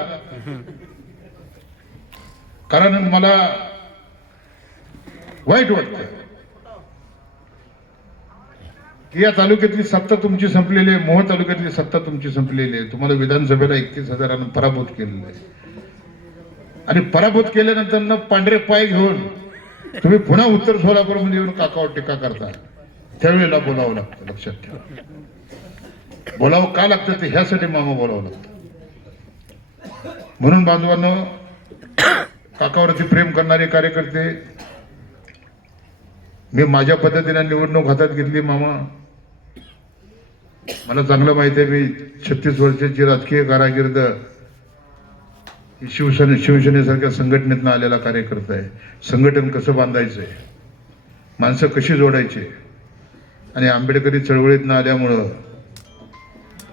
कारण मला वाईट वाटतं की या तालुक्यातली सत्ता तुमची संपलेली आहे, मोहोळ तालुक्यातली सत्ता तुमची संपलेली आहे. तुम्हाला विधानसभेला 31,000 पराभूत केलेलं आहे आणि पराभूत केल्यानंतर न पांढरे पाय घेऊन तुम्ही पुन्हा उत्तर सोलापूरमध्ये येऊन काकावर टीका करता. त्यावेळेला बोलावं लागतं, लक्षात ठेवा. बोलावं का लागतं ते ह्यासाठी मामा बोलावं लागतं. म्हणून बांधवांनो, काकावरती प्रेम करणारे कार्यकर्ते, मी माझ्या पद्धतीने निवडणूक हातात घेतली. मामा मला चांगलं माहिती आहे, मी 36 वर्षाची राजकीय कारागिर्द शिवसेनेसारख्या संघटनेतनं आलेला कार्यकर्ता आहे. संघटन कसं बांधायचंय, माणसं कशी जोडायची, आणि आंबेडकरी चळवळीतनं आल्यामुळं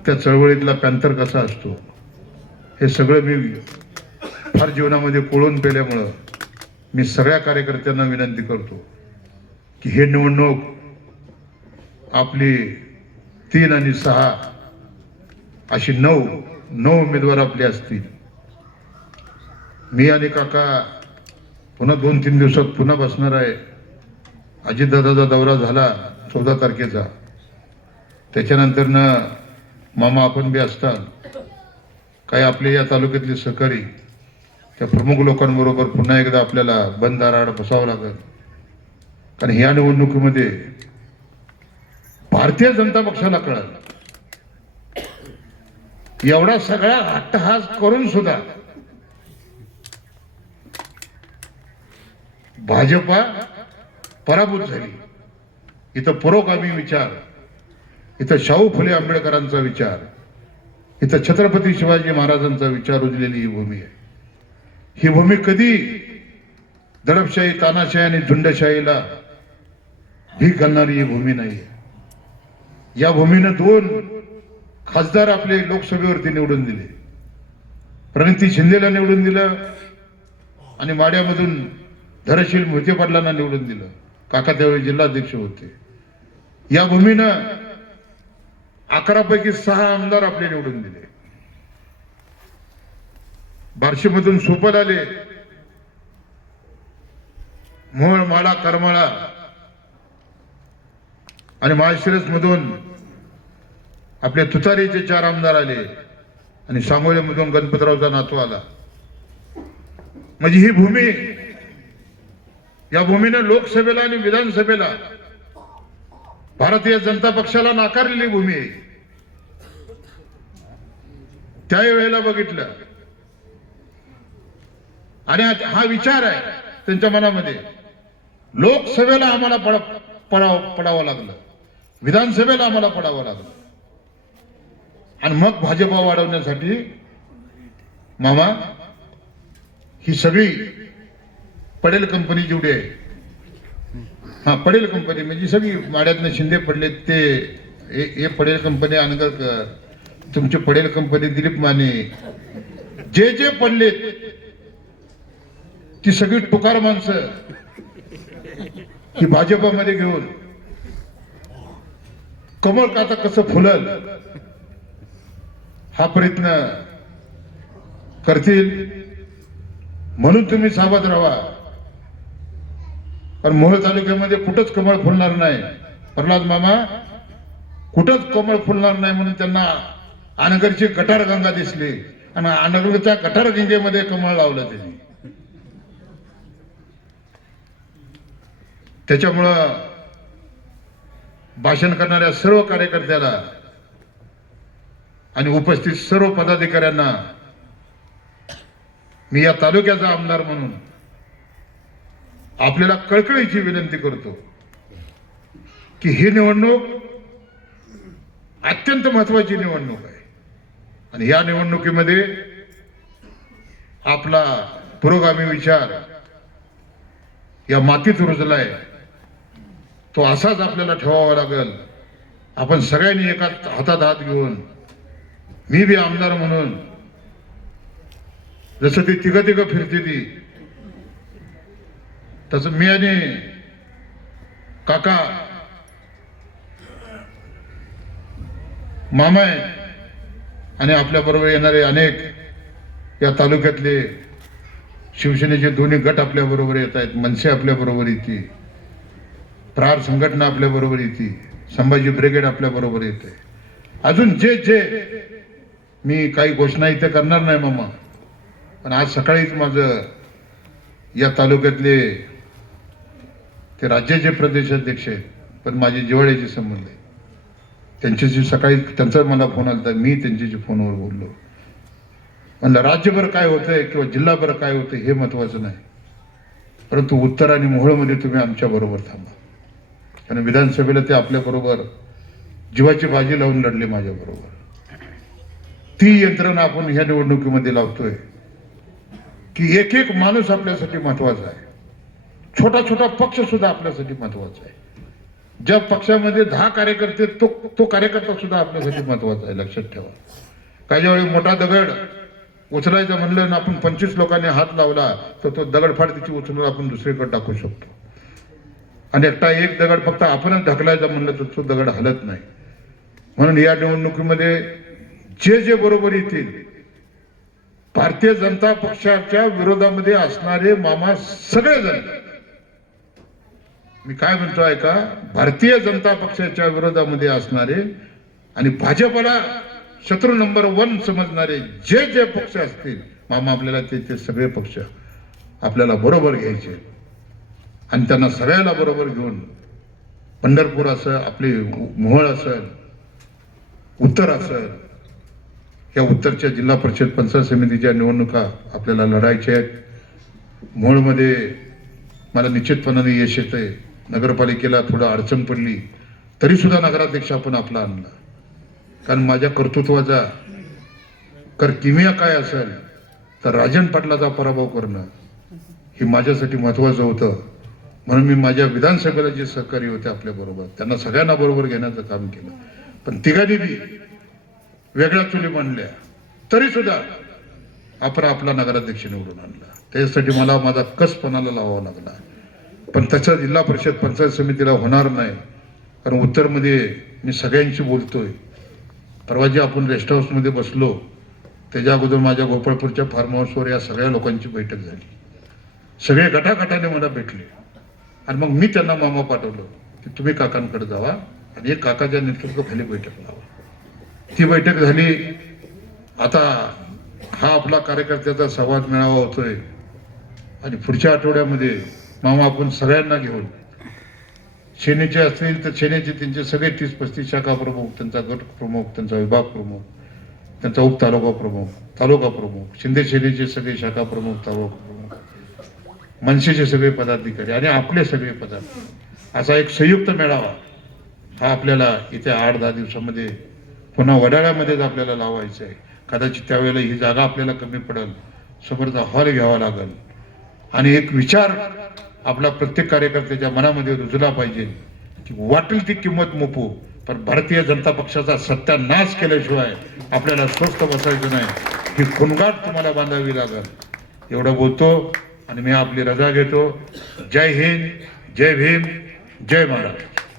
त्या चळवळीतला पॅंथर कसा असतो हे सगळं मी फार जीवनामध्ये कोळून पेल्यामुळं मी सगळ्या कार्यकर्त्यांना विनंती करतो की हे निवडणूक आपली 3 आणि 6 अशी 9 उमेदवार आपले असतील. मी आणि काका पुन्हा 2-3 दिवसात पुन्हा बसणार आहे. अजितदादाचा दौरा झाला 14 तारखेचा, त्याच्यानंतर ना मामा आपण बी असतात, काही आपले या तालुक्यातले सहकारी त्या प्रमुख लोकांबरोबर पुन्हा एकदा आपल्याला बंद दाराआड बसावं लागेल. कारण ह्या निवडणुकीमध्ये भारतीय जनता पक्षाला कळलं, एवढा सगळा हट्टहास करून सुद्धा भाजपा पराभूत झाली. इथं पुरोगामी विचार, इथं शाहू फुले आंबेडकरांचा विचार, इथं छत्रपती शिवाजी महाराजांचा विचार रुजलेली ही भूमी आहे. ही भूमी कधी दडपशाही, तानाशाही आणि झुंडशाहीला भीक घालणारी ही भूमी नाही. या भूमीनं 2 खासदार आपले लोकसभेवरती निवडून दिले. प्रणिती शिंदेला निवडून दिलं आणि माड्यामधून धरशील मोहिते पाटलांना निवडून दिलं. काका त्यावेळी जिल्हाध्यक्ष होते. या भूमीनं 11 पैकी 6 आमदार आपले निवडून दिले. बार्शीमधून सुपल आले मोहोळ, माढा, करमाळा आणि माळशिरस मधून आपले तुतारीचे 4 आमदार आले आणि सांगोल्यामधून गणपतरावचा नातू आला. म्हणजे ही भूमी, या भूमीने लोकसभेला आणि विधानसभेला भारतीय जनता पक्षाला नाकारलेली भूमी आहे. त्याही वेळेला बघितलं आणि हा विचार आहे त्यांच्या मनामध्ये. लोकसभेला आम्हाला पडावं लागलं, विधानसभेला आम्हाला पडावं लागलं आणि मग भाजपा वाढवण्यासाठी मामा ही सगळी पडेल कंपनी जेवढी आहे, हा पडेल कंपनी म्हणजे सगळी माड्यातनं शिंदे पडले ते हे पडेल कंपनी, अनगरकर, तुमची पडेल कंपनी, दिलीप माने, जे जे पडले ती सगळी टुकार माणसं ही भाजपामध्ये घेऊन कमळ का आता कसं फुलल हा प्रयत्न करतील. म्हणून तुम्ही सावध राहा. पण मोहोळ तालुक्यामध्ये कुठंच कमळ फुलणार नाही प्रल्हाद मामा, कुठंच कमळ फुलणार नाही म्हणून त्यांना अनगरची गटारगंगा दिसली आणि अनगरच्या गटारगंगेमध्ये कमळ लावलं त्यांनी. त्याच्यामुळं भाषण करणाऱ्या सर्व कार्यकर्त्याला आणि उपस्थित सर्व पदाधिकाऱ्यांना मी या तालुक्याचा आमदार म्हणून आपल्याला कळकळीची विनंती करतो की ही निवडणूक अत्यंत महत्वाची निवडणूक आहे आणि या निवडणुकीमध्ये आपला पुरोगामी विचार या मातीत रुजलाय, तो असाच आपल्याला ठेवावा लागेल. आपण सगळ्यांनी एका हातात हात घेऊन, मी बी आमदार म्हणून जसं ती तिघ फिरते ती, तसं मी आणि काका मामा आहे आणि आपल्या बरोबर येणारे अनेक या तालुक्यातले शिवसेनेचे दोन्ही गट आपल्या बरोबर येत आहेत. मनसे आपल्या बरोबर येते, प्रहार संघटना आपल्या बरोबर येते, संभाजी ब्रिगेड आपल्या बरोबर येते. अजून जे जे मी काही घोषणा इथे करणार नाही मामा, पण आज सकाळीच माझं या तालुक्यातले ते राज्याचे प्रदेशाध्यक्ष आहेत पण माझे जिव्हाळ्याचे संबंध आहे, त्यांच्याशी सकाळी त्यांचा मला फोन आला, मी त्यांच्याशी फोनवर बोललो. म्हणलं राज्यभर काय होतंय किंवा जिल्हाभर काय होतंय हे महत्वाचं नाही, परंतु उत्तर आणि मोहोळमध्ये तुम्ही आमच्या बरोबर थांबा. कारण विधानसभेला ते आपल्या बरोबर जीवाची बाजी लावून लढले माझ्या बरोबर. ती यंत्रणा आपण ह्या निवडणुकीमध्ये लावतोय की एक एक माणूस आपल्यासाठी महत्वाचा आहे, छोटा छोटा पक्ष सुद्धा आपल्यासाठी महत्वाचा आहे. ज्या पक्षामध्ये 10 कार्यकर्ते तो कार्यकर्ता सुद्धा आपल्यासाठी महत्वाचा आहे, लक्षात ठेवा. काही वेळी मोठा दगड उचलायचं म्हणलं ना आपण 25 लोकांनी हात लावला तर तो दगडफाट तिची उचलून आपण दुसरीकडे टाकू शकतो आणि एकटा एक दगड फक्त आपणच ढकलायचा म्हणलं तर तो दगड हलत नाही. म्हणून या निवडणुकीमध्ये जे जे बरोबर येतील, भारतीय जनता पक्षाच्या विरोधामध्ये असणारे मामा सगळेजण, मी काय म्हणतो ऐका, भारतीय जनता पक्षाच्या विरोधामध्ये असणारे आणि भाजपला शत्रू नंबर 1 समजणारे जे जे पक्ष असतील मामा, आपल्याला ते सगळे पक्ष आपल्याला बरोबर घ्यायचे आणि त्यांना सगळ्याला बरोबर घेऊन पंढरपूर असं, आपले मोहोळ असेल, उत्तर असेल, या उत्तरच्या जिल्हा परिषद पंचायत समितीच्या निवडणुका आपल्याला लढायच्या आहेत. मोहोळमध्ये मला निश्चितपणाने यश येतंय. नगरपालिकेला थोडं अडचण पडली तरी सुद्धा नगराध्यक्ष आपण आपला आणला, कारण माझ्या कर्तृत्वाचा किमया काय असेल तर राजन पाटलाचा पराभव करणं हे माझ्यासाठी महत्वाचं होतं. म्हणून मी माझ्या विधानसभेला जे सहकारी होते आपल्या बरोबर त्यांना सगळ्यांना बरोबर घेण्याचं काम केलं. पण तिघांनी बी वेगळ्या चुली मांडल्या तरी सुद्धा आपण आपला नगराध्यक्ष निवडून आणला. त्यासाठी मला माझा कस पणाला लावावा लागला, पण त्याचा जिल्हा परिषद पंचायत समितीला होणार नाही. कारण उत्तरमध्ये मी सगळ्यांशी बोलतोय. परवा जे आपण रेस्ट हाऊसमध्ये बसलो त्याच्या अगोदर माझ्या गोपाळपूरच्या फार्म हाऊसवर या सगळ्या लोकांची बैठक झाली. सगळे गटागटाने मला भेटले आणि मग मी त्यांना मामा पाठवलं की तुम्ही काकांकडे जावा आणि एक काकाच्या नेतृत्वाखाली बैठक लावा. ती बैठक झाली. आता हा आपला कार्यकर्त्याचा संवाद मेळावा होतोय आणि पुढच्या आठवड्यामध्ये मामा आपण सगळ्यांना घेऊन सेनेचे असतील तर सेनेचे त्यांचे सगळे 30-35 शाखा प्रमुख, त्यांचा गट प्रमुख, त्यांचा विभाग प्रमुख, त्यांचा उपतालुका प्रमुख, तालुका प्रमुख, शिंदे सेनेचे सगळे शाखा प्रमुख, तालुका प्रमुख, मनसेचे सगळे पदाधिकारी आणि आपले सगळे पदाधिकारी, असा एक संयुक्त मेळावा हा आपल्याला येत्या 8-10 दिवसामध्ये पुन्हा वडाळ्यामध्येच आपल्याला लावायचं आहे. कदाचित त्यावेळेला ही जागा आपल्याला कमी पडेल, समोरचा हॉल घ्यावा लागेल आणि एक विचार आपला प्रत्येक कार्यकर्त्याच्या मनामध्ये रुजला पाहिजे की वाटेल ती किंमत मोपू, पण भारतीय जनता पक्षाचा सत्यानाश केल्याशिवाय आपल्याला स्वस्थ बसायचं नाही. ही खुणगाट तुम्हाला बांधावी लागेल. एवढं बोलतो आणि मी आपली रजा घेतो. जय हिंद, जय भीम, जय महाराष्ट्र.